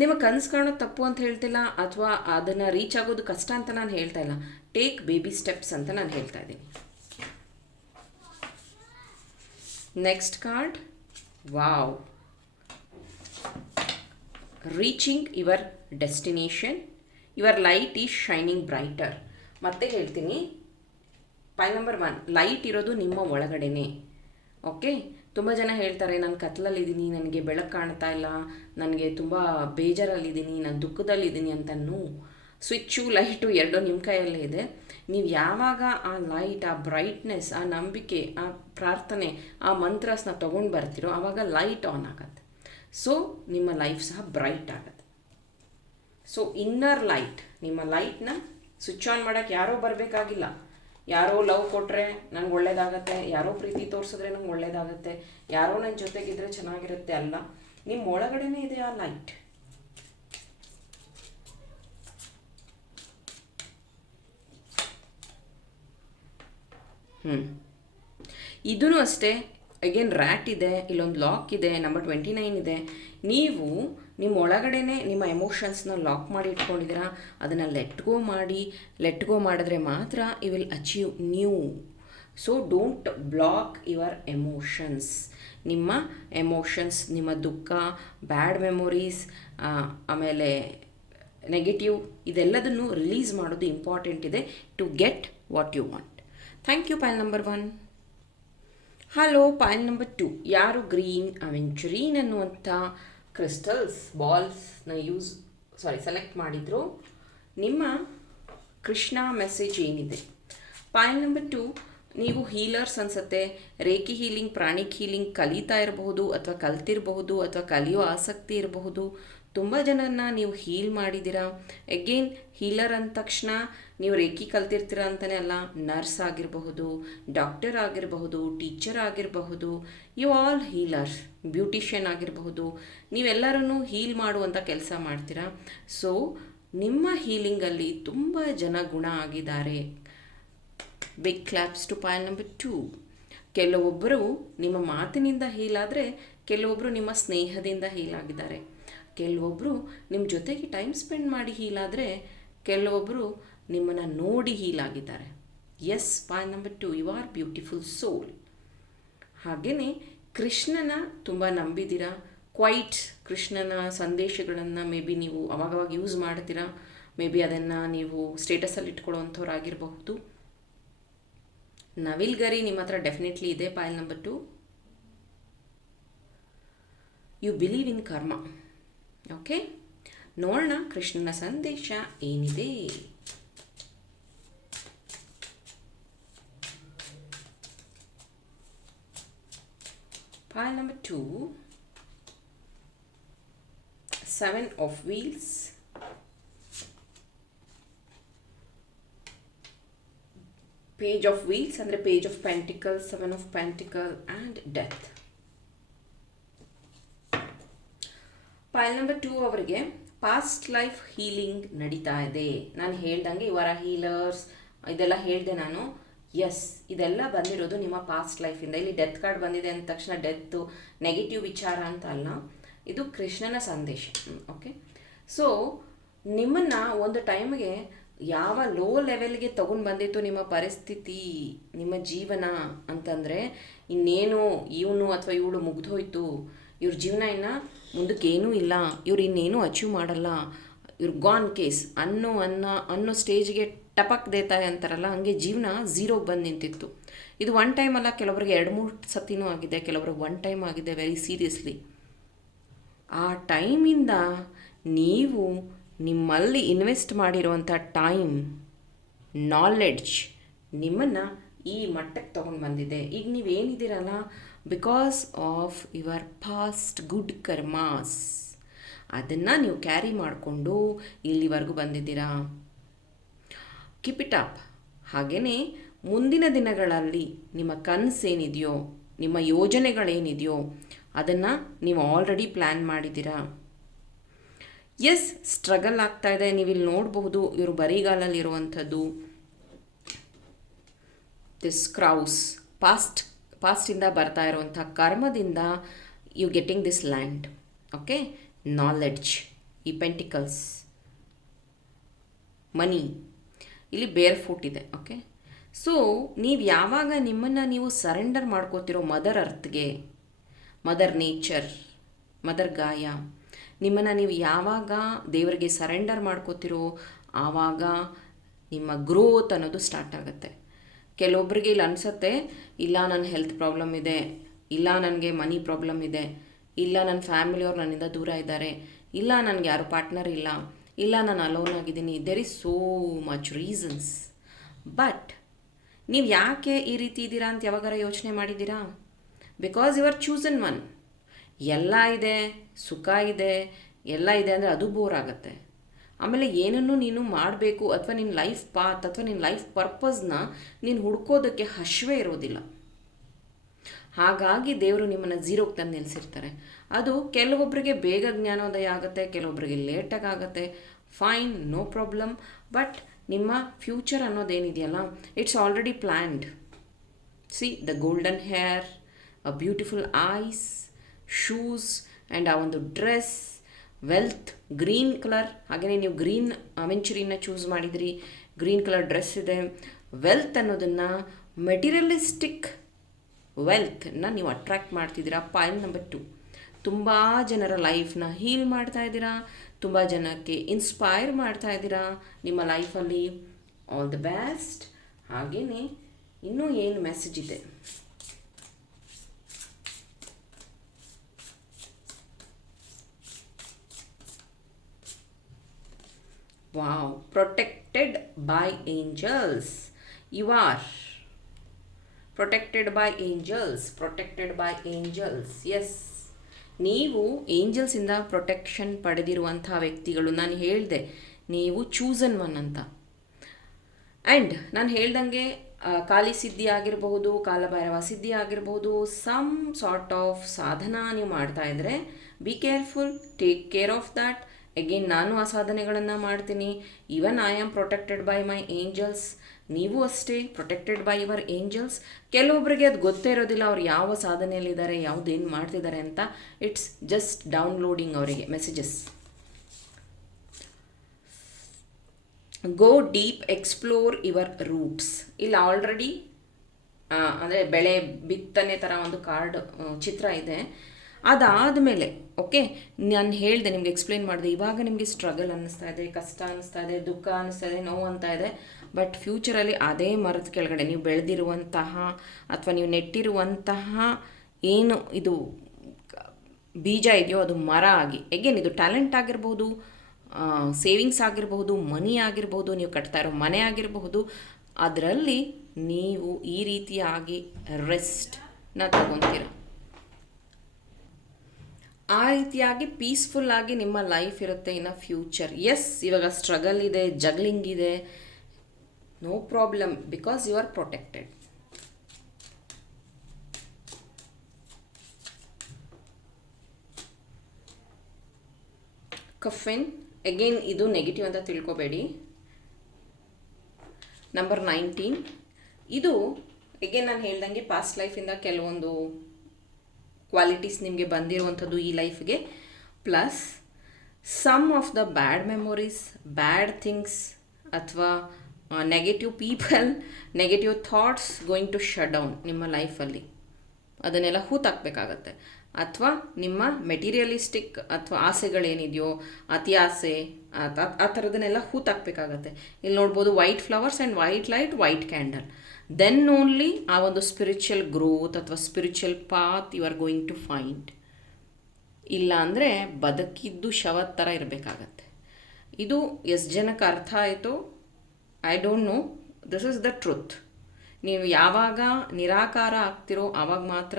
ನಿಮಗೆ ಕನಸು ಕಾಣೋದು ತಪ್ಪು ಅಂತ ಹೇಳ್ತಿಲ್ಲ ಅಥವಾ ಅದನ್ನು ರೀಚ್ ಆಗೋದು ಕಷ್ಟ ಅಂತ ನಾನು ಹೇಳ್ತಾ ಇಲ್ಲ ಟೇಕ್ ಬೇಬಿ ಸ್ಟೆಪ್ಸ್ ಅಂತ ನಾನು ಹೇಳ್ತಾ ಇದ್ದೀನಿ next card wow reaching your destination your light is shining brighter ಮತ್ತೆ ಹೇಳ್ತೀನಿ ಫೈ ನಂಬರ್ ಒನ್ ಲೈಟ್ ಇರೋದು ನಿಮ್ಮ ಒಳಗಡೆನೆ ಓಕೆ ತುಂಬ ಜನ ಹೇಳ್ತಾರೆ ನಾನು ಕತ್ಲಲ್ಲಿದ್ದೀನಿ ನನಗೆ ಬೆಳಕು ಕಾಣ್ತಾ ಇಲ್ಲ ನನಗೆ ತುಂಬ ಬೇಜಾರಲ್ಲಿದ್ದೀನಿ ನಾನು ದುಃಖದಲ್ಲಿದ್ದೀನಿ ಅಂತನೂ ಸ್ವಿಚ್ಚು ಲೈಟು ಎರಡೂ ನಿಮ್ಮ ಕೈಯಲ್ಲೇ ಇದೆ ನೀವು ಯಾವಾಗ ಆ ಲೈಟ್ ಆ ಬ್ರೈಟ್ನೆಸ್ ಆ ನಂಬಿಕೆ ಆ ಪ್ರಾರ್ಥನೆ ಆ ಮಂತ್ರಸ್ನ ತೊಗೊಂಡು ಬರ್ತಿರೋ ಆವಾಗ ಲೈಟ್ ಆನ್ ಆಗತ್ತೆ ಸೊ ನಿಮ್ಮ ಲೈಫ್ ಸಹ ಬ್ರೈಟ್ ಆಗುತ್ತೆ ಸೊ ಇನ್ನರ್ ಲೈಟ್ ನಿಮ್ಮ ಲೈಟ್ನ ಸ್ವಿಚ್ ಆನ್ ಮಾಡೋಕ್ಕೆ ಯಾರೋ ಬರಬೇಕಾಗಿಲ್ಲ ಯಾರೋ ಲವ್ ಕೊಟ್ಟರೆ ನನಗೆ ಒಳ್ಳೇದಾಗತ್ತೆ ಯಾರೋ ಪ್ರೀತಿ ತೋರಿಸಿದ್ರೆ ನಂಗೆ ಒಳ್ಳೇದಾಗತ್ತೆ ಯಾರೋ ನನ್ನ ಜೊತೆಗಿದ್ರೆ ಚೆನ್ನಾಗಿರುತ್ತೆ ಅಲ್ಲ ನಿಮ್ಮ ಒಳಗಡೆನೇ ಇದೆ ಆ ಲೈಟ್ ಹ್ಞೂ ಇದೂ ಅಷ್ಟೇ ಅಗೇನ್ ರ್ಯಾಟ್ ಇದೆ ಇಲ್ಲೊಂದು ಲಾಕ್ ಇದೆ ನಂಬರ್ ಟ್ವೆಂಟಿ ನೈನ್ ಇದೆ ನೀವು ನಿಮ್ಮ ಒಳಗಡೆನೆ ನಿಮ್ಮ ಎಮೋಷನ್ಸ್ನ ಲಾಕ್ ಮಾಡಿ ಇಟ್ಕೊಂಡಿದ್ದೀರಾ ಅದನ್ನು ಲೆಟ್ ಗೋ ಮಾಡಿ ಲೆಟ್ ಗೋ ಮಾಡಿದ್ರೆ ಮಾತ್ರ you will achieve new so don't block your emotions ನಿಮ್ಮ ಎಮೋಷನ್ಸ್ ನಿಮ್ಮ ದುಃಖ ಬ್ಯಾಡ್ ಮೆಮೊರೀಸ್ ಆಮೇಲೆ ನೆಗೆಟಿವ್ ಇದೆಲ್ಲದನ್ನು ರಿಲೀಸ್ ಮಾಡೋದು ಇಂಪಾರ್ಟೆಂಟ್ ಇದೆ to get what you want thank you pile number one hello pile number two ಯಾರು ಗ್ರೀನ್ ಅವೆಂಚುರೀನ್ ಅನ್ನುವಂಥ ಕ್ರಿಸ್ಟಲ್ಸ್ ಬಾಲ್ಸ್ನ ಯೂಸ್ ಸಾರಿ ಸೆಲೆಕ್ಟ್ ಮಾಡಿದ್ರು ನಿಮ್ಮ ಕೃಷ್ಣ ಮೆಸೇಜ್ ಏನಿದೆ ಪಾಯಿಲ್ ನಂಬರ್ ಟು ನೀವು ಹೀಲರ್ಸ್ ಅನಿಸುತ್ತೆ ರೇಕಿ ಹೀಲಿಂಗ್ ಪ್ರಾಣಿಕ್ ಹೀಲಿಂಗ್ ಕಲಿತಾ ಇರಬಹುದು ಅಥವಾ ಕಲ್ತಿರಬಹುದು ಅಥವಾ ಕಲಿಯೋ ಆಸಕ್ತಿ ಇರಬಹುದು ತುಂಬ ಜನರನ್ನ ನೀವು ಹೀಲ್ ಮಾಡಿದ್ದೀರಾ ಅಗೇನ್ ಹೀಲರ್ ಅಂದ ತಕ್ಷಣ ನೀವು ರೇಖಿ ಕಲ್ತಿರ್ತೀರ ಅಂತಲೇ ಅಲ್ಲ ನರ್ಸ್ ಆಗಿರಬಹುದು ಡಾಕ್ಟರ್ ಆಗಿರಬಹುದು ಟೀಚರ್ ಆಗಿರಬಹುದು ಯು ಆಲ್ ಹೀಲರ್ಸ್ ಬ್ಯೂಟಿಷಿಯನ್ ಆಗಿರಬಹುದು ನೀವೆಲ್ಲರೂ ಹೀಲ್ ಮಾಡುವಂಥ ಕೆಲಸ ಮಾಡ್ತೀರಾ ಸೊ ನಿಮ್ಮ ಹೀಲಿಂಗಲ್ಲಿ ತುಂಬ ಜನ ಗುಣ ಆಗಿದ್ದಾರೆ big claps to pile number two ಕೆಲವೊಬ್ಬರು ನಿಮ್ಮ ಮಾತಿನಿಂದ ಹೀಲಾದರೆ ಕೆಲವೊಬ್ಬರು ನಿಮ್ಮ ಸ್ನೇಹದಿಂದ ಹೀಲಾಗಿದ್ದಾರೆ ಕೆಲವೊಬ್ಬರು ನಿಮ್ಮ ಜೊತೆಗೆ ಟೈಮ್ ಸ್ಪೆಂಡ್ ಮಾಡಿ ಹೀಲಾದರೆ ಕೆಲವೊಬ್ಬರು ನಿಮ್ಮನ್ನು ನೋಡಿ ಹೀಲಾಗಿದ್ದಾರೆ yes point number two you are beautiful soul ಹಾಗೆಯೇ ಕೃಷ್ಣನ ತುಂಬ ನಂಬಿದ್ದೀರಾ ಕ್ವೈಟ್ ಕೃಷ್ಣನ ಸಂದೇಶಗಳನ್ನು ಮೇ ಬಿ ನೀವು ಅವಾಗವಾಗ ಯೂಸ್ ಮಾಡ್ತೀರಾ ಮೇ ಬಿ ಅದನ್ನು ನೀವು ಸ್ಟೇಟಸಲ್ಲಿ ನವಿಲ್ ನವಿಲ್ಗರಿ ನಿಮ್ಮ ಹತ್ರ ಡೆಫಿನೆಟ್ಲಿ ಇದೆ pile number two you believe in karma okay ನೋಡೋಣ ಕೃಷ್ಣನ ಸಂದೇಶ ಏನಿದೆ Pile number 2, 7 of wheels, page of wheels and the page of pentacles, 7 of pentacles and death. Pile number two ಅವರಿಗೆ ಪಾಸ್ಟ್ ಲೈಫ್ ಹೀಲಿಂಗ್ ನಡೀತಾ ಇದೆ ನಾನು ಹೇಳ್ದಂಗೆ ಇವರ ಹೀಲರ್ಸ್ ಇದೆಲ್ಲ ಹೇಳಿದೆ ನಾನು ಎಸ್ ಇದೆಲ್ಲ ಬಂದಿರೋದು ನಿಮ್ಮ ಪಾಸ್ಟ್ ಲೈಫಿಂದ ಇಲ್ಲಿ ಡೆತ್ ಕಾರ್ಡ್ ಬಂದಿದೆ ಅಂದ ತಕ್ಷಣ ಡೆತ್ತು ನೆಗೆಟಿವ್ ವಿಚಾರ ಅಂತ ಅಲ್ಲ ಇದು ಕೃಷ್ಣನ ಸಂದೇಶ ಓಕೆ ಸೊ ನಿಮ್ಮನ್ನು ಒಂದು ಟೈಮ್ಗೆ ಯಾವ ಲೋ ಲೆವೆಲ್ಗೆ ತಗೊಂಡು ಬಂದಿತ್ತು ನಿಮ್ಮ ಪರಿಸ್ಥಿತಿ ನಿಮ್ಮ ಜೀವನ ಅಂತಂದರೆ ಇನ್ನೇನು ಇವನು ಅಥವಾ ಇವಳು ಮುಗ್ದೋಯ್ತು ಇವ್ರ ಜೀವನ ಇನ್ನು ಮುಂದಕ್ಕೇನೂ ಇಲ್ಲ ಇವ್ರು ಇನ್ನೇನು ಅಚೀವ್ ಮಾಡಲ್ಲ ಇವ್ರ ಗಾನ್ ಕೇಸ್ ಅನ್ನೋ ಅನ್ನ ಅನ್ನೋ ಸ್ಟೇಜ್ಗೆ ಟಪಕ್ ದೇತಾಯ ಅಂತಾರಲ್ಲ ಹಾಗೆ ಜೀವನ ಝೀರೋಗೆ ಬಂದು ನಿಂತಿತ್ತು ಇದು ಒನ್ ಟೈಮ್ ಅಲ್ಲ ಕೆಲವರಿಗೆ ಎರಡು ಮೂರು ಸತಿನೂ ಆಗಿದೆ ಕೆಲವ್ರಿಗೆ ಒನ್ ಟೈಮ್ ಆಗಿದೆ ವೆರಿ ಸೀರಿಯಸ್ಲಿ ಆ ಟೈಮಿಂದ ನೀವು ನಿಮ್ಮಲ್ಲಿ ಇನ್ವೆಸ್ಟ್ ಮಾಡಿರುವಂಥ ಟೈಮ್ ನಾಲೆಡ್ಜ್ ನಿಮ್ಮನ್ನು ಈ ಮಟ್ಟಕ್ಕೆ ತೊಗೊಂಡು ಬಂದಿದೆ ಈಗ ನೀವೇನಿದ್ದೀರಲ್ಲ because of your past good karmas ಅದನ್ನು ನೀವು ಕ್ಯಾರಿ ಮಾಡಿಕೊಂಡು ಇಲ್ಲಿವರೆಗೂ ಬಂದಿದ್ದೀರಾ ಕೀಪ್ ಇಟ್ ಅಪ್ ಹಾಗೆಯೇ ಮುಂದಿನ ದಿನಗಳಲ್ಲಿ ನಿಮ್ಮ ಕನಸೇನಿದೆಯೋ ನಿಮ್ಮ ಯೋಜನೆಗಳೇನಿದೆಯೋ ಅದನ್ನು ನೀವು ಆಲ್ರೆಡಿ ಪ್ಲ್ಯಾನ್ ಮಾಡಿದ್ದೀರಾ ಎಸ್ ಸ್ಟ್ರಗಲ್ ಆಗ್ತಾ ಇದೆ ನೀವಿಲ್ಲಿ ನೋಡಬಹುದು ಇವರು ಬರಿಗಾಲಲ್ಲಿರುವಂಥದ್ದು ದಿಸ್ ಕ್ರೌಸ್ ಪಾಸ್ಟ್ ಪಾಸ್ಟಿಂದ ಬರ್ತಾ ಇರುವಂಥ ಕರ್ಮದಿಂದ you getting this land okay knowledge ಈ ಪೆಂಟಿಕಲ್ಸ್ ಮನಿ ಇಲ್ಲಿ ಬೇರ್ ಫುಟ್ ಇದೆ ಓಕೆ ಸೊ ನೀವು ಯಾವಾಗ ನಿಮ್ಮನ್ನು ನೀವು ಸರೆಂಡರ್ ಮಾಡ್ಕೋತಿರೋ ಮದರ್ ಅರ್ತ್ಗೆ ಮದರ್ ನೇಚರ್ ಮದರ್ ಗಾಯ ನಿಮ್ಮನ್ನು ನೀವು ಯಾವಾಗ ದೇವರಿಗೆ ಸರೆಂಡರ್ ಮಾಡ್ಕೋತಿರೋ ಆವಾಗ ನಿಮ್ಮ ಗ್ರೋತ್ ಅನ್ನೋದು ಸ್ಟಾರ್ಟ್ ಆಗುತ್ತೆ ಕೆಲವೊಬ್ಬರಿಗೆ ಇಲ್ಲಿ ಅನಿಸುತ್ತೆ ಇಲ್ಲ ನನ್ನ ಹೆಲ್ತ್ ಪ್ರಾಬ್ಲಮ್ ಇದೆ ಇಲ್ಲ ನನಗೆ ಮನಿ ಪ್ರಾಬ್ಲಮ್ ಇದೆ ಇಲ್ಲ ನನ್ನ ಫ್ಯಾಮಿಲಿಯವ್ರು ನನ್ನಿಂದ ದೂರ ಇದ್ದಾರೆ ಇಲ್ಲ ನನಗೆ ಯಾರು ಪಾರ್ಟ್ನರ್ ಇಲ್ಲ ಇಲ್ಲ ನಾನು ಅಲೋನ್ ಆಗಿದ್ದೀನಿ there is so much reasons but ನೀವು ಯಾಕೆ ಈ ರೀತಿ ಇದ್ದೀರಾ ಅಂತ ಯಾವಾಗಾರ ಯೋಚನೆ ಮಾಡಿದ್ದೀರಾ because you are chosen one ಎಲ್ಲ ಇದೆ ಸುಖ ಇದೆ ಎಲ್ಲ ಇದೆ ಅಂದರೆ ಅದು ಬೋರ್ ಆಗುತ್ತೆ ಆಮೇಲೆ ಏನನ್ನು ನೀನು ಮಾಡಬೇಕು ಅಥವಾ ನಿನ್ನ ಲೈಫ್ ಪಾತ್ ಅಥವಾ ನಿನ್ನ ಲೈಫ್ ಪರ್ಪಸ್ನ ನೀನು ಹುಡ್ಕೋದಕ್ಕೆ ಹಶ್ವೇ ಇರೋದಿಲ್ಲ ಹಾಗಾಗಿ ದೇವರು ನಿಮ್ಮನ್ನು ಜೀರೋಗೆ ತಂದು ನಿಲ್ಲಿಸಿರ್ತಾರೆ ಅದು ಕೆಲವೊಬ್ಬರಿಗೆ ಬೇಗ ಜ್ಞಾನೋದಯ ಆಗುತ್ತೆ ಕೆಲವೊಬ್ಬರಿಗೆ ಲೇಟಾಗಿ ಆಗುತ್ತೆ ಫೈನ್ ನೋ ಪ್ರಾಬ್ಲಮ್ ಬಟ್ ನಿಮ್ಮ future ಅನ್ನೋದೇನಿದೆಯಲ್ಲ it's already planned see the golden hair a beautiful eyes shoes and ಆ ಒಂದು ಡ್ರೆಸ್ ವೆಲ್ತ್ ಗ್ರೀನ್ ಕಲರ್ ಹಾಗೆಯೇ ನೀವು ಗ್ರೀನ್ ಅವೆಂಚುರಿನ ಚೂಸ್ ಮಾಡಿದಿರಿ ಗ್ರೀನ್ ಕಲರ್ ಡ್ರೆಸ್ ಇದೆ ವೆಲ್ತ್ ಅನ್ನೋದನ್ನು ಮೆಟೀರಿಯಲಿಸ್ಟಿಕ್ ವೆಲ್ತನ್ನ ನೀವು ಅಟ್ರ್ಯಾಕ್ಟ್ ಮಾಡ್ತಿದ್ದೀರಾ ಪಾಯಿಂಟ್ ನಂಬರ್ ಟು ತುಂಬ ಜನರ ಲೈಫ್ನ ಹೀಲ್ ಮಾಡ್ತಾ ಇದ್ದೀರಾ ತುಂಬ ಜನಕ್ಕೆ ಇನ್ಸ್ಪೈರ್ ಮಾಡ್ತಾ ಇದ್ದೀರಾ ನಿಮ್ಮ ಲೈಫಲ್ಲಿ ಆಲ್ ದ ಬೆಸ್ಟ್ ಹಾಗೆಯೇ ಇನ್ನೂ ಏನು ಮೆಸೇಜ್ ಇದೆ wow protected by angels you are protected by angels protected by angels yes ನೀವು ಏಂಜಲ್ಸಿಂದ ಪ್ರೊಟೆಕ್ಷನ್ ಪಡೆದಿರುವಂಥ ವ್ಯಕ್ತಿಗಳು ನಾನು ಹೇಳಿದೆ ನೀವು ಚೂಸನ್ ಒನ್ ಅಂತ ಆ್ಯಂಡ್ ನಾನು ಹೇಳ್ದಂಗೆ ಖಾಲಿ ಸಿದ್ಧಿ ಆಗಿರಬಹುದು ಕಾಲಭೈರವ ಸಿದ್ಧಿ ಆಗಿರಬಹುದು ಸಮ್ ಸಾರ್ಟ್ ಆಫ್ ಸಾಧನ ನೀವು ಮಾಡ್ತಾ ಇದ್ದರೆ be careful take care of that again ನಾನು ಆ ಸಾಧನೆಗಳನ್ನು ಮಾಡ್ತೀನಿ even I am protected by my angels ನೀವು ಅಷ್ಟೇ ಪ್ರೊಟೆಕ್ಟೆಡ್ ಬೈ ಯುವರ್ ಏಂಜಲ್ಸ್ ಕೆಲವೊಬ್ಬರಿಗೆ ಅದು ಗೊತ್ತೇ ಇರೋದಿಲ್ಲ ಅವ್ರು ಯಾವ ಸಾಧನೆಯಲ್ಲಿದ್ದಾರೆ ಯಾವುದೇನು ಮಾಡ್ತಿದ್ದಾರೆ ಅಂತ ಇಟ್ಸ್ ಜಸ್ಟ್ ಡೌನ್ಲೋಡಿಂಗ್ ಅವರಿಗೆ messages go deep explore your roots ಇಲ್ಲಿ ಆಲ್ರೆಡಿ ಅಂದರೆ ಬೆಳೆ ಬಿತ್ತನೆ ಥರ ಒಂದು ಕಾರ್ಡ್ ಚಿತ್ರ ಇದೆ ಅದಾದಮೇಲೆ ಓಕೆ ನಾನು ಹೇಳಿದೆ ನಿಮ್ಗೆ ಎಕ್ಸ್ಪ್ಲೈನ್ ಮಾಡಿದೆ ಇವಾಗ ನಿಮಗೆ ಸ್ಟ್ರಗಲ್ ಅನ್ನಿಸ್ತಾ ಇದೆ ಕಷ್ಟ ಅನ್ನಿಸ್ತಾ ಇದೆ ದುಃಖ ಅನ್ನಿಸ್ತಾ ಇದೆ ನೋವು ಅಂತ ಇದೆ ಬಟ್ ಫ್ಯೂಚರಲ್ಲಿ ಅದೇ ಮರದ ಕೆಳಗಡೆ ನೀವು ಬೆಳೆದಿರುವಂತಹ ಅಥವಾ ನೀವು ನೆಟ್ಟಿರುವಂತಹ ಏನು ಇದು ಬೀಜ ಇದೆಯೋ ಅದು ಮರ ಆಗಿ ಎಗೇನ್ ಇದು ಟ್ಯಾಲೆಂಟ್ ಆಗಿರ್ಬೋದು ಸೇವಿಂಗ್ಸ್ ಆಗಿರಬಹುದು ಮನಿ ಆಗಿರ್ಬೋದು ನೀವು ಕಟ್ತಾ ಇರೋ ಮನೆ ಆಗಿರಬಹುದು ಅದರಲ್ಲಿ ನೀವು ಈ ರೀತಿಯಾಗಿ ರೆಸ್ಟ್ನ ತಗೊತೀರ ಆ ರೀತಿಯಾಗಿ ಪೀಸ್ಫುಲ್ಲಾಗಿ ನಿಮ್ಮ ಲೈಫ್ ಇರುತ್ತೆ ಇನ್ನು ಫ್ಯೂಚರ್ ಎಸ್ ಇವಾಗ ಸ್ಟ್ರಗಲ್ ಇದೆ ಜಗ್ಲಿಂಗ್ ಇದೆ no problem because you are protected coffin again ಇದು ನೆಗೆಟಿವ್ ಅಂತ ತಿಳ್ಕೊಬೇಡಿ ನಂಬರ್ ನೈನ್ಟೀನ್ ಇದು ಅಗೇನ್ ನಾನು ಹೇಳ್ದಂಗೆ ಪಾಸ್ಟ್ ಲೈಫಿಂದ ಕೆಲವೊಂದು ಕ್ವಾಲಿಟೀಸ್ ನಿಮಗೆ ಬಂದಿರುವಂಥದ್ದು ಈ ಲೈಫ್ಗೆ plus some of the bad memories bad things ಅಥವಾ negative people negative thoughts going to shut down ನಿಮ್ಮ ಲೈಫಲ್ಲಿ ಅದನ್ನೆಲ್ಲ ಹೂತಾಕ್ಬೇಕಾಗತ್ತೆ ಅಥವಾ ನಿಮ್ಮ ಮೆಟೀರಿಯಲಿಸ್ಟಿಕ್ ಅಥವಾ ಆಸೆಗಳೇನಿದೆಯೋ ಅತಿ ಆಸೆ ಆ ಥರದನ್ನೆಲ್ಲ ಹೂತಾಕ್ಬೇಕಾಗತ್ತೆ ಇಲ್ಲಿ ನೋಡ್ಬೋದು white flowers and white light white candle then only ಆ ಒಂದು ಸ್ಪಿರಿಚುವಲ್ ಗ್ರೋತ್ ಅಥವಾ spiritual path you are going to find ಇಲ್ಲ ಅಂದರೆ ಬದುಕಿದ್ದು ಶವದ ಥರ ಇರಬೇಕಾಗತ್ತೆ ಇದು ಎಷ್ಟು ಜನಕ್ಕೆ ಅರ್ಥ ಆಯಿತು I don't know this is the truth ನೀವು ಯಾವಾಗ ನಿರಾಕಾರ ಆಗ್ತಿರೋ ಆವಾಗ ಮಾತ್ರ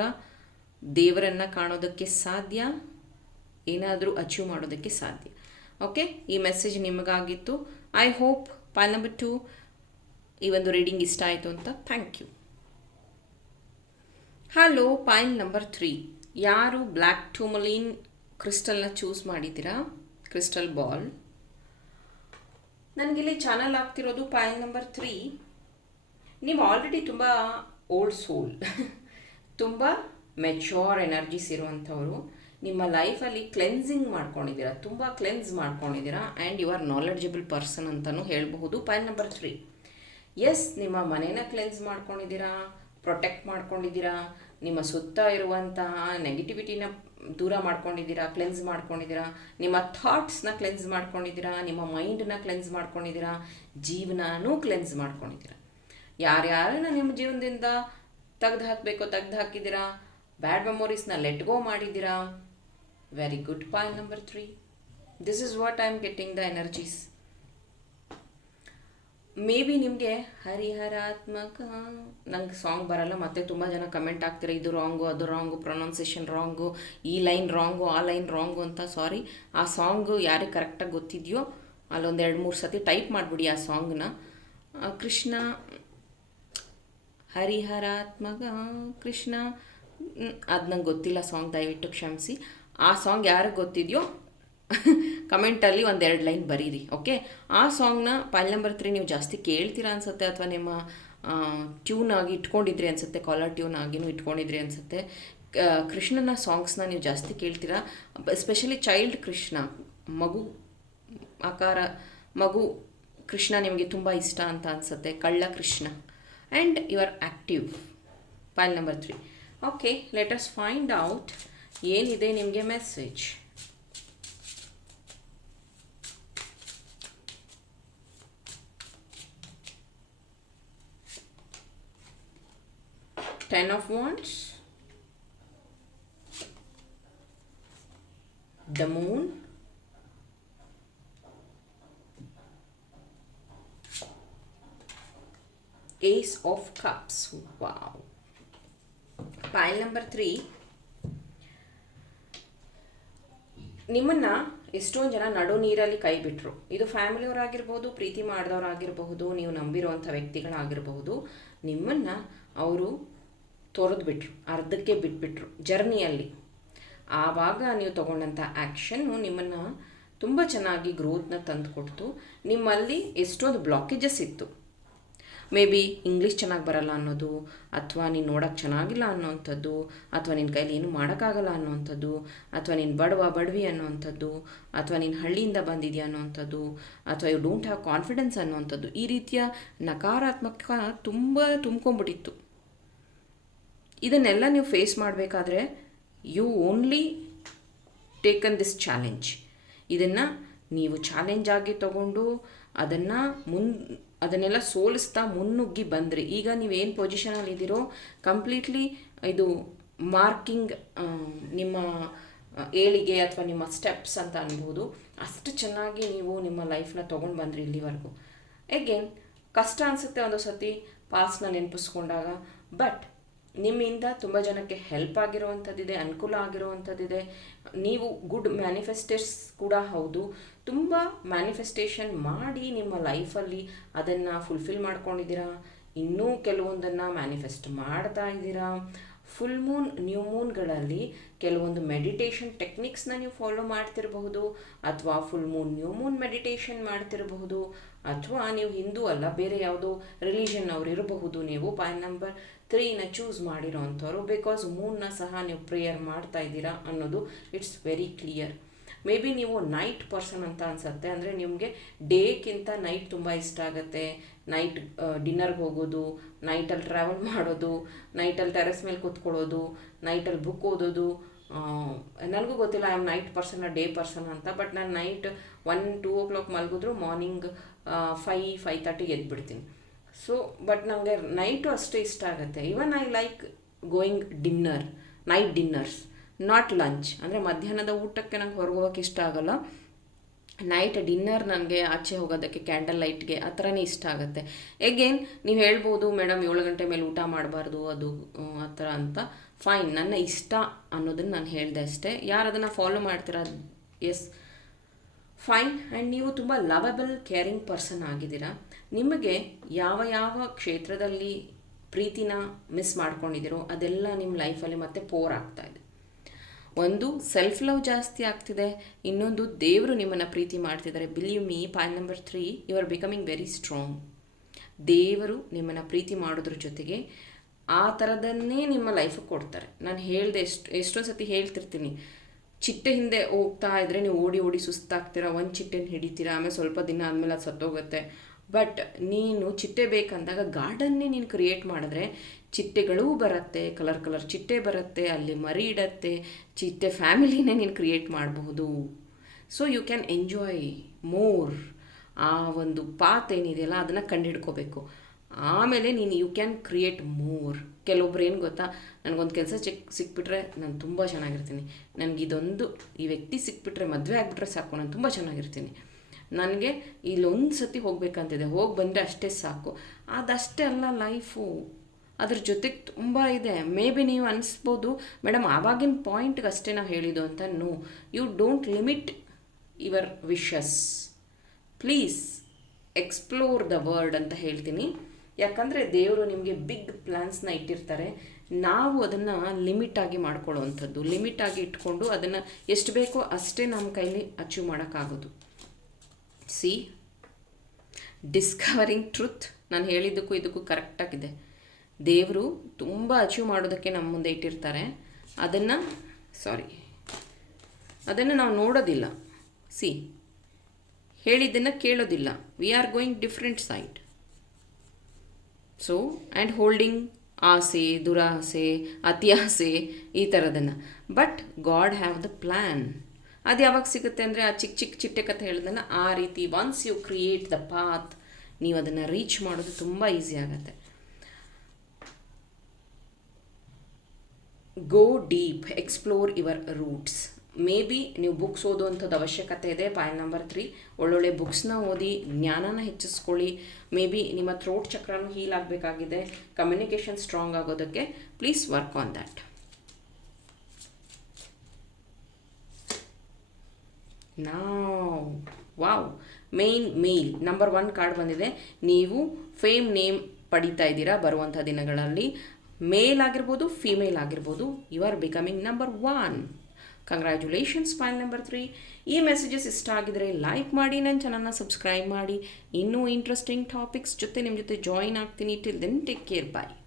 ದೇವರನ್ನು ಕಾಣೋದಕ್ಕೆ ಸಾಧ್ಯ ಏನಾದರೂ ಅಚೀವ್ ಮಾಡೋದಕ್ಕೆ ಸಾಧ್ಯ ಓಕೆ ಈ message ನಿಮಗಾಗಿತ್ತು I hope pile number two ಈ ಒಂದು ರೀಡಿಂಗ್ ಇಷ್ಟ ಆಯಿತು ಅಂತ thank you hello pile number three ಯಾರು ಬ್ಲ್ಯಾಕ್ ಟೂಮಲೀನ್ ಕ್ರಿಸ್ಟಲ್ನ ಚೂಸ್ ಮಾಡಿದ್ದೀರಾ ಕ್ರಿಸ್ಟಲ್ ಬಾಲ್ ನನಗಿಲ್ಲಿ ಚಾನಲ್ ಆಗ್ತಿರೋದು ಪಾಯಲ್ ನಂಬರ್ ತ್ರೀ ನೀವು ಆಲ್ರೆಡಿ ತುಂಬ ಓಲ್ಡ್ ಸೋಲ್ ತುಂಬ ಮೆಚ್ಯೂರ್ ಎನರ್ಜೀಸ್ ಇರುವಂಥವರು ನಿಮ್ಮ ಲೈಫಲ್ಲಿ ಕ್ಲೆನ್ಸಿಂಗ್ ಮಾಡ್ಕೊಂಡಿದ್ದೀರಾ ತುಂಬ ಕ್ಲೆನ್ಸ್ ಮಾಡ್ಕೊಂಡಿದ್ದೀರಾ and you are knowledgeable person ಅಂತಲೂ ಹೇಳಬಹುದು ಪಾಯಿಂಟ್ ನಂಬರ್ ತ್ರೀ ಎಸ್ ನಿಮ್ಮ ಮನೇನ ಕ್ಲೆನ್ಸ್ ಮಾಡ್ಕೊಂಡಿದ್ದೀರಾ ಪ್ರೊಟೆಕ್ಟ್ ಮಾಡ್ಕೊಂಡಿದ್ದೀರಾ ನಿಮ್ಮ ಸುತ್ತ ಇರುವಂತಹ ನೆಗೆಟಿವಿಟಿನ ದೂರ ಮಾಡ್ಕೊಂಡಿದ್ದೀರಾ ಕ್ಲೆನ್ಸ್ ಮಾಡ್ಕೊಂಡಿದ್ದೀರಾ ನಿಮ್ಮ ಥಾಟ್ಸ್ನ ಕ್ಲೆನ್ಸ್ ಮಾಡ್ಕೊಂಡಿದ್ದೀರಾ ನಿಮ್ಮ ಮೈಂಡನ್ನ ಕ್ಲೆನ್ಸ್ ಮಾಡ್ಕೊಂಡಿದ್ದೀರಾ ಜೀವನನೂ ಕ್ಲೆನ್ಸ್ ಮಾಡ್ಕೊಂಡಿದ್ದೀರಾ ಯಾರ್ಯಾರನ್ನ ನಿಮ್ಮ ಜೀವನದಿಂದ ತೆಗ್ದು ಹಾಕಬೇಕೋ ತೆಗ್ದು ಹಾಕಿದ್ದೀರಾ ಬ್ಯಾಡ್ ಮೆಮೊರೀಸ್ನ ಲೆಟ್ಗೋ ಮಾಡಿದ್ದೀರಾ very good point number three this is what I am getting the energies maybe ನಿಮಗೆ ಹರಿಹರಾತ್ಮಕ ನಂಗೆ ಸಾಂಗ್ ಬರಲ್ಲ ಮತ್ತೆ ತುಂಬ ಜನ ಕಮೆಂಟ್ ಆಗ್ತೀರಾ ಇದು ರಾಂಗು ಅದು ರಾಂಗು ಪ್ರೊನೌನ್ಸೇಷನ್ ರಾಂಗು ಈ ಲೈನ್ ರಾಂಗು ಆ ಲೈನ್ ರಾಂಗು ಅಂತ ಸಾರಿ ಆ ಸಾಂಗು ಯಾರಿಗೆ ಕರೆಕ್ಟಾಗಿ ಗೊತ್ತಿದೆಯೋ ಅಲ್ಲೊಂದು ಎರಡು ಮೂರು ಸತಿ ಟೈಪ್ ಮಾಡಿಬಿಡಿ ಆ ಸಾಂಗ್ನ ಕೃಷ್ಣ ಹರಿಹರಾತ್ಮಕ ಕೃಷ್ಣ ಅದು ನಂಗೆ ಗೊತ್ತಿಲ್ಲ ಸಾಂಗ್ ದಯವಿಟ್ಟು ಕ್ಷಮಿಸಿ ಆ ಸಾಂಗ್ ಯಾರಿಗೆ ಗೊತ್ತಿದೆಯೋ ಕಮೆಂಟಲ್ಲಿ ಒಂದೆರಡು ಲೈನ್ ಬರೀರಿ ಓಕೆ ಆ ಸಾಂಗ್ನ ಪೈಲ್ ನಂಬರ್ ತ್ರೀ ನೀವು ಜಾಸ್ತಿ ಕೇಳ್ತೀರಾ ಅನ್ಸುತ್ತೆ ಅಥವಾ ನಿಮ್ಮ ಟ್ಯೂನ್ ಆಗಿ ಇಟ್ಕೊಂಡಿದ್ರಿ ಅನ್ಸುತ್ತೆ ಕಾಲರ್ ಟ್ಯೂನ್ ಆಗಿನೂ ಇಟ್ಕೊಂಡಿದ್ರಿ ಅನಿಸುತ್ತೆ ಕೃಷ್ಣನ ಸಾಂಗ್ಸ್ನ ನೀವು ಜಾಸ್ತಿ ಕೇಳ್ತೀರಾ ಎಸ್ಪೆಷಲಿ ಚೈಲ್ಡ್ ಕೃಷ್ಣ ಮಗು ಆಕಾರ ಮಗು ಕೃಷ್ಣ ನಿಮಗೆ ತುಂಬ ಇಷ್ಟ ಅಂತ ಅನಿಸುತ್ತೆ ಕಳ್ಳ Krishna and you are active pile number three okay let us find out ಏನಿದೆ ನಿಮಗೆ message 10 of wands the moon ace of cups wow pile number 3 ನಿಮ್ಮನ್ನ ಎಷ್ಟೊಂದು ಜನ ನಡು ನೀರಲ್ಲಿ ಕೈ ಬಿಟ್ಟರು ಇದು ಫ್ಯಾಮಿಲಿಯವರಾಗಿರ್ಬೋದು ಪ್ರೀತಿ ಮಾಡಿದವರಾಗಿರಬಹುದು ನೀವು ನಂಬಿರುವಂಥ ವ್ಯಕ್ತಿಗಳಾಗಿರಬಹುದು ನಿಮ್ಮನ್ನು ಅವರು ತೊರೆದು ಬಿಟ್ರು ಅರ್ಧಕ್ಕೆ ಬಿಟ್ಬಿಟ್ರು ಜರ್ನಿಯಲ್ಲಿ ಆವಾಗ ನೀವು ತಗೊಂಡಂಥ ಆ್ಯಕ್ಷನ್ನು ನಿಮ್ಮನ್ನು ತುಂಬ ಚೆನ್ನಾಗಿ ಗ್ರೋತ್ನ ತಂದುಕೊಡ್ತು ನಿಮ್ಮಲ್ಲಿ ಎಷ್ಟೊಂದು ಬ್ಲಾಕೇಜಸ್ ಇತ್ತು ಮೇ ಬಿ ಇಂಗ್ಲೀಷ್ ಚೆನ್ನಾಗಿ ಬರಲ್ಲ ಅನ್ನೋದು ಅಥವಾ ನೀನು ನೋಡೋಕ್ಕೆ ಚೆನ್ನಾಗಿಲ್ಲ ಅನ್ನೋವಂಥದ್ದು ಅಥವಾ ನಿನ್ನ ಕೈಲಿ ಏನು ಮಾಡೋಕ್ಕಾಗಲ್ಲ ಅನ್ನೋವಂಥದ್ದು ಅಥವಾ ನೀನು ಬಡವ ಬಡವಿ ಅನ್ನೋವಂಥದ್ದು ಅಥವಾ ನೀನು ಹಳ್ಳಿಯಿಂದ ಬಂದಿದೆಯಾ ಅನ್ನೋವಂಥದ್ದು ಅಥವಾ ಯು ಡೋಂಟ್ ಹ್ಯಾವ್ ಕಾನ್ಫಿಡೆನ್ಸ್ ಅನ್ನೋವಂಥದ್ದು ಈ ರೀತಿಯ ನಕಾರಾತ್ಮಕ ತುಂಬ ತುಂಬ್ಕೊಂಡ್ಬಿಟ್ಟಿತ್ತು ಇದನ್ನೆಲ್ಲ ನೀವು ಫೇಸ್ ಮಾಡಬೇಕಾದ್ರೆ you only taken this challenge ಇದನ್ನು ನೀವು ಚಾಲೆಂಜ್ ಆಗಿ ತಗೊಂಡು ಅದನ್ನು ಮುನ್ ಅದನ್ನೆಲ್ಲ ಸೋಲಿಸ್ತಾ ಮುನ್ನುಗ್ಗಿ ಬಂದ್ರಿ ಈಗ ನೀವೇನು ಪೊಸಿಷನಲ್ಲಿ ಇದ್ದೀರೋ ಕಂಪ್ಲೀಟ್ಲಿ ಇದು ಮಾರ್ಕಿಂಗ್ ನಿಮ್ಮ ಏಳಿಗೆ ಅಥವಾ ನಿಮ್ಮ ಸ್ಟೆಪ್ಸ್ ಅಂತ ಅನ್ಬೋದು ಅಷ್ಟು ಚೆನ್ನಾಗಿ ನೀವು ನಿಮ್ಮ ಲೈಫ್ನ ತೊಗೊಂಡು ಬಂದ್ರಿ ಇಲ್ಲಿವರೆಗೂ ಎಗೇನ್ ಕಷ್ಟ ಅನಿಸುತ್ತೆ ಒಂದು ಸತಿ ಪಾಸ್ನ ನೆನಪಿಸ್ಕೊಂಡಾಗ ಬಟ್ ನಿಮ್ಮಿಂದ ತುಂಬ ಜನಕ್ಕೆ ಹೆಲ್ಪ್ ಆಗಿರುವಂಥದ್ದಿದೆ ಅನುಕೂಲ ಆಗಿರುವಂಥದ್ದಿದೆ ನೀವು ಗುಡ್ ಮ್ಯಾನಿಫೆಸ್ಟರ್ಸ್ ಕೂಡ ಹೌದು ತುಂಬ ಮ್ಯಾನಿಫೆಸ್ಟೇಷನ್ ಮಾಡಿ ನಿಮ್ಮ ಲೈಫಲ್ಲಿ ಅದನ್ನು ಫುಲ್ಫಿಲ್ ಮಾಡ್ಕೊಂಡಿದ್ದೀರಾ ಇನ್ನೂ ಕೆಲವೊಂದನ್ನು ಮ್ಯಾನಿಫೆಸ್ಟ್ ಮಾಡ್ತಾ ಇದ್ದೀರಾ ಫುಲ್ ಮೂನ್ ನ್ಯೂ ಮೂನ್ಗಳಲ್ಲಿ ಕೆಲವೊಂದು ಮೆಡಿಟೇಷನ್ ಟೆಕ್ನಿಕ್ಸ್ನ ನೀವು ಫಾಲೋ ಮಾಡ್ತಿರಬಹುದು ಅಥವಾ full moon new moon meditation ಮಾಡ್ತಿರಬಹುದು ಅಥವಾ ನೀವು ಹಿಂದೂ ಅಲ್ಲ ಬೇರೆ ಯಾವುದೋ ರಿಲಿಜನ್ ಅವರು ಇರಬಹುದು ನೀವು ಪಾಯಿಂಟ್ ನಂಬರ್ ತ್ರೀನ ಚೂಸ್ ಮಾಡಿರೋ ಅಂಥವ್ರು ಬಿಕಾಸ್ ಮೂನ್ನ ಸಹ ನೀವು ಪ್ರೇಯರ್ ಮಾಡ್ತಾ ಇದ್ದೀರಾ ಅನ್ನೋದು it's very clear maybe ನೀವು ನೈಟ್ ಪರ್ಸನ್ ಅಂತ ಅನಿಸುತ್ತೆ ಅಂದರೆ ನಿಮಗೆ ಡೇಕ್ಕಿಂತ ನೈಟ್ ತುಂಬ ಇಷ್ಟ ಆಗುತ್ತೆ ನೈಟ್ ಡಿನ್ನರ್ಗೆ ಹೋಗೋದು ನೈಟಲ್ಲಿ ಟ್ರಾವೆಲ್ ಮಾಡೋದು ನೈಟಲ್ಲಿ ಟೆರೆಸ್ ಮೇಲೆ ಕೂತ್ಕೊಳ್ಳೋದು ನೈಟಲ್ಲಿ ಬುಕ್ ಓದೋದು ನನಗೂ ಗೊತ್ತಿಲ್ಲ I am night person day person ಅಂತ ಬಟ್ ನಾನು night one two o'clock ಮಲಗಿದ್ರು ಮಾರ್ನಿಂಗ್ ಫೈ ಫೈ ತರ್ಟಿಗೆ ಎದ್ಬಿಡ್ತೀನಿ ಸೊ ಬಟ್ ನನಗೆ ನೈಟು ಅಷ್ಟೇ ಇಷ್ಟ ಆಗುತ್ತೆ even I like going dinner night dinners not lunch ಅಂದರೆ ಮಧ್ಯಾಹ್ನದ ಊಟಕ್ಕೆ ನಂಗೆ ಹೊರಗೆ ಇಷ್ಟ ಆಗೋಲ್ಲ ನೈಟ್ ಡಿನ್ನರ್ ನನಗೆ ಆಚೆ ಹೋಗೋದಕ್ಕೆ ಕ್ಯಾಂಡಲ್ ಲೈಟ್ಗೆ ಆ ಥರನೇ ಇಷ್ಟ ಆಗುತ್ತೆ ಎಗೇನ್ ನೀವು ಹೇಳ್ಬೋದು ಮೇಡಮ್ ಏಳು ಗಂಟೆ ಮೇಲೆ ಊಟ ಮಾಡಬಾರ್ದು ಅದು ಆ ಥರ ಅಂತ ಫೈನ್ ನನ್ನ ಇಷ್ಟ ಅನ್ನೋದನ್ನು ನಾನು ಹೇಳಿದೆ ಅಷ್ಟೇ ಯಾರು ಅದನ್ನು ಫಾಲೋ ಮಾಡ್ತೀರ ಎಸ್ ಫೈನ್ ಆ್ಯಂಡ್ ನೀವು ತುಂಬ ಲವಬಲ್ ಕೇರಿಂಗ್ ಪರ್ಸನ್ ಆಗಿದ್ದೀರಾ ನಿಮಗೆ ಯಾವ ಯಾವ ಕ್ಷೇತ್ರದಲ್ಲಿ ಪ್ರೀತಿನ ಮಿಸ್ ಮಾಡ್ಕೊಂಡಿದ್ದೀರೋ ಅದೆಲ್ಲ ನಿಮ್ಮ ಲೈಫಲ್ಲಿ ಮತ್ತೆ ಪೋರ್ ಆಗ್ತಾ ಇದೆ ಒಂದು ಸೆಲ್ಫ್ ಲವ್ ಜಾಸ್ತಿ ಆಗ್ತಿದೆ ಇನ್ನೊಂದು ದೇವರು ನಿಮ್ಮನ್ನು ಪ್ರೀತಿ ಮಾಡ್ತಿದ್ದಾರೆ believe me point number three you are becoming very strong ದೇವರು ನಿಮ್ಮನ್ನು ಪ್ರೀತಿ ಮಾಡೋದ್ರ ಜೊತೆಗೆ ಆ ಥರದನ್ನೇ ನಿಮ್ಮ ಲೈಫ್ ಕೊಡ್ತಾರೆ ನಾನು ಹೇಳಿದೆ ಎಷ್ಟು ಎಷ್ಟೋ ಸತಿ ಹೇಳ್ತಿರ್ತೀನಿ ಚಿಟ್ಟೆ ಹಿಂದೆ ಹೋಗ್ತಾ ಇದ್ದರೆ ನೀವು ಓಡಿ ಓಡಿ ಸುಸ್ತಾಗ್ತೀರಾ ಒಂದು ಚಿಟ್ಟೆನ ಹಿಡಿತೀರಾ ಆಮೇಲೆ ಸ್ವಲ್ಪ ದಿನ ಆದಮೇಲೆ ಅದು ಸತ್ತೋಗುತ್ತೆ ಬಟ್ ನೀನು ಚಿಟ್ಟೆ ಬೇಕಂದಾಗ ಗಾರ್ಡನ್ನೇ ನೀನು ಕ್ರಿಯೇಟ್ ಮಾಡಿದ್ರೆ ಚಿಟ್ಟೆಗಳೂ ಬರುತ್ತೆ ಕಲರ್ ಕಲರ್ ಚಿಟ್ಟೆ ಬರುತ್ತೆ ಅಲ್ಲಿ ಮರಿ ಇಡತ್ತೆ ಚಿಟ್ಟೆ ಫ್ಯಾಮಿಲಿನೇ ನೀನು ಕ್ರಿಯೇಟ್ ಮಾಡಬಹುದು so you can enjoy more ಆ ಒಂದು ಪಾತ್ ಏನಿದೆಯಲ್ಲ ಅದನ್ನು ಕಂಡುಹಿಡ್ಕೋಬೇಕು ಆಮೇಲೆ ನೀನು ಯು ಕ್ಯಾನ್ ಕ್ರಿಯೇಟ್ ಮೋರ್ ಕೆಲವೊಬ್ರು ಏನು ಗೊತ್ತಾ ನನಗೊಂದು ಕೆಲಸ ಚಿಕ್ ಸಿಕ್ಬಿಟ್ರೆ ನಾನು ತುಂಬ ಚೆನ್ನಾಗಿರ್ತೀನಿ ನನಗಿದೊಂದು ಈ ವ್ಯಕ್ತಿ ಸಿಕ್ಬಿಟ್ರೆ ಮದುವೆ ಆಗಿಬಿಟ್ರೆ ಸಾಕು ನಾನು ತುಂಬ ಚೆನ್ನಾಗಿರ್ತೀನಿ ನನಗೆ ಇಲ್ಲೊಂದು ಸತಿ ಹೋಗಬೇಕಂತಿದೆ ಹೋಗಿ ಬಂದರೆ ಅಷ್ಟೇ ಸಾಕು ಅದಷ್ಟೇ ಅಲ್ಲ ಲೈಫು ಅದ್ರ ಜೊತೆಗೆ ತುಂಬ ಇದೆ ಮೇ ಬಿ ನೀವು ಅನಿಸ್ಬೋದು ಮೇಡಮ್ ಆವಾಗಿನ ಪಾಯಿಂಟ್ಗೆ ಅಷ್ಟೇ ನಾವು ಹೇಳಿದ್ದು ಅಂತ no you don't limit your wishes please explore the world ಅಂತ ಹೇಳ್ತೀನಿ ಯಾಕಂದರೆ ದೇವರು ನಿಮಗೆ ಬಿಗ್ ಪ್ಲ್ಯಾನ್ಸ್ನ ಇಟ್ಟಿರ್ತಾರೆ ನಾವು ಅದನ್ನು ಲಿಮಿಟಾಗಿ ಮಾಡ್ಕೊಳ್ಳೋ ಅಂಥದ್ದು ಲಿಮಿಟಾಗಿ ಇಟ್ಕೊಂಡು ಅದನ್ನು ಎಷ್ಟು ಬೇಕೋ ಅಷ್ಟೇ ನಮ್ಮ ಕೈಲಿ ಅಚೀವ್ ಮಾಡೋಕ್ಕಾಗೋದು ಸಿ ಡಿಸ್ಕವರಿಂಗ್ ಟ್ರುತ್ ನಾನು ಹೇಳಿದ್ದಕ್ಕೂ ಇದಕ್ಕೂ ಕರೆಕ್ಟಾಗಿದೆ ದೇವರು ತುಂಬ ಅಚೀವ್ ಮಾಡೋದಕ್ಕೆ ನಮ್ಮ ಮುಂದೆ ಇಟ್ಟಿರ್ತಾರೆ ಅದನ್ನು ಸಾರಿ ಅದನ್ನು ನಾವು ನೋಡೋದಿಲ್ಲ ಸಿ ಹೇಳಿದ್ದನ್ನು ಕೇಳೋದಿಲ್ಲ we are going different side so and holding ಆಸೆ ದುರಾಸೆ ಆಸೆ ಈ ಥರದನ್ನು but God have the plan ಅದು ಯಾವಾಗ ಸಿಗುತ್ತೆ ಅಂದರೆ ಆ ಚಿಕ್ಕ ಚಿಕ್ಕ ಚಿಟ್ಟೆ ಕಥೆ ಹೇಳಿದನ್ನ ಆ ರೀತಿ once you create the path ನೀವು ಅದನ್ನು ರೀಚ್ ಮಾಡೋದು ತುಂಬ ಈಸಿ ಆಗುತ್ತೆ go deep explore your roots maybe ನೀವು ಬುಕ್ಸ್ ಓದುವಂಥದ್ದು ಅವಶ್ಯಕತೆ ಇದೆ ಪಾಯಲ್ ನಂಬರ್ ತ್ರೀ ಒಳ್ಳೊಳ್ಳೆ ಬುಕ್ಸ್ನ ಓದಿ ಜ್ಞಾನನ ಹೆಚ್ಚಿಸ್ಕೊಳ್ಳಿ ಮೇ ಬಿ ನಿಮ್ಮ ಥ್ರೋಟ್ ಚಕ್ರನೂ ಹೀಲ್ ಆಗಬೇಕಾಗಿದೆ ಕಮ್ಯುನಿಕೇಷನ್ ಸ್ಟ್ರಾಂಗ್ ಆಗೋದಕ್ಕೆ ಪ್ಲೀಸ್ ವರ್ಕ್ ಆನ್ ದ್ಯಾಟ್ ನಾವು wow main male number one card ಬಂದಿದೆ ನೀವು ಫೇಮ್ ನೇಮ್ ಪಡಿತಾ ಇದ್ದೀರಾ ಬರುವಂಥ ದಿನಗಳಲ್ಲಿ ಮೇಲ್ ಆಗಿರ್ಬೋದು ಫೀಮೇಲ್ ಆಗಿರ್ಬೋದು you are becoming number one congratulations pile number three ಈ ಮೆಸೇಜಸ್ ಇಷ್ಟ ಆಗಿದರೆ ಲೈಕ್ ಮಾಡಿ ನನ್ನ ಚಾನಲ್ನ ಸಬ್ಸ್ಕ್ರೈಬ್ ಮಾಡಿ ಇನ್ನೂ ಇಂಟ್ರೆಸ್ಟಿಂಗ್ ಟಾಪಿಕ್ಸ್ ಜೊತೆ ನಿಮ್ಮ ಜೊತೆ ಜಾಯಿನ್ ಆಗ್ತೀನಿ till then take care bye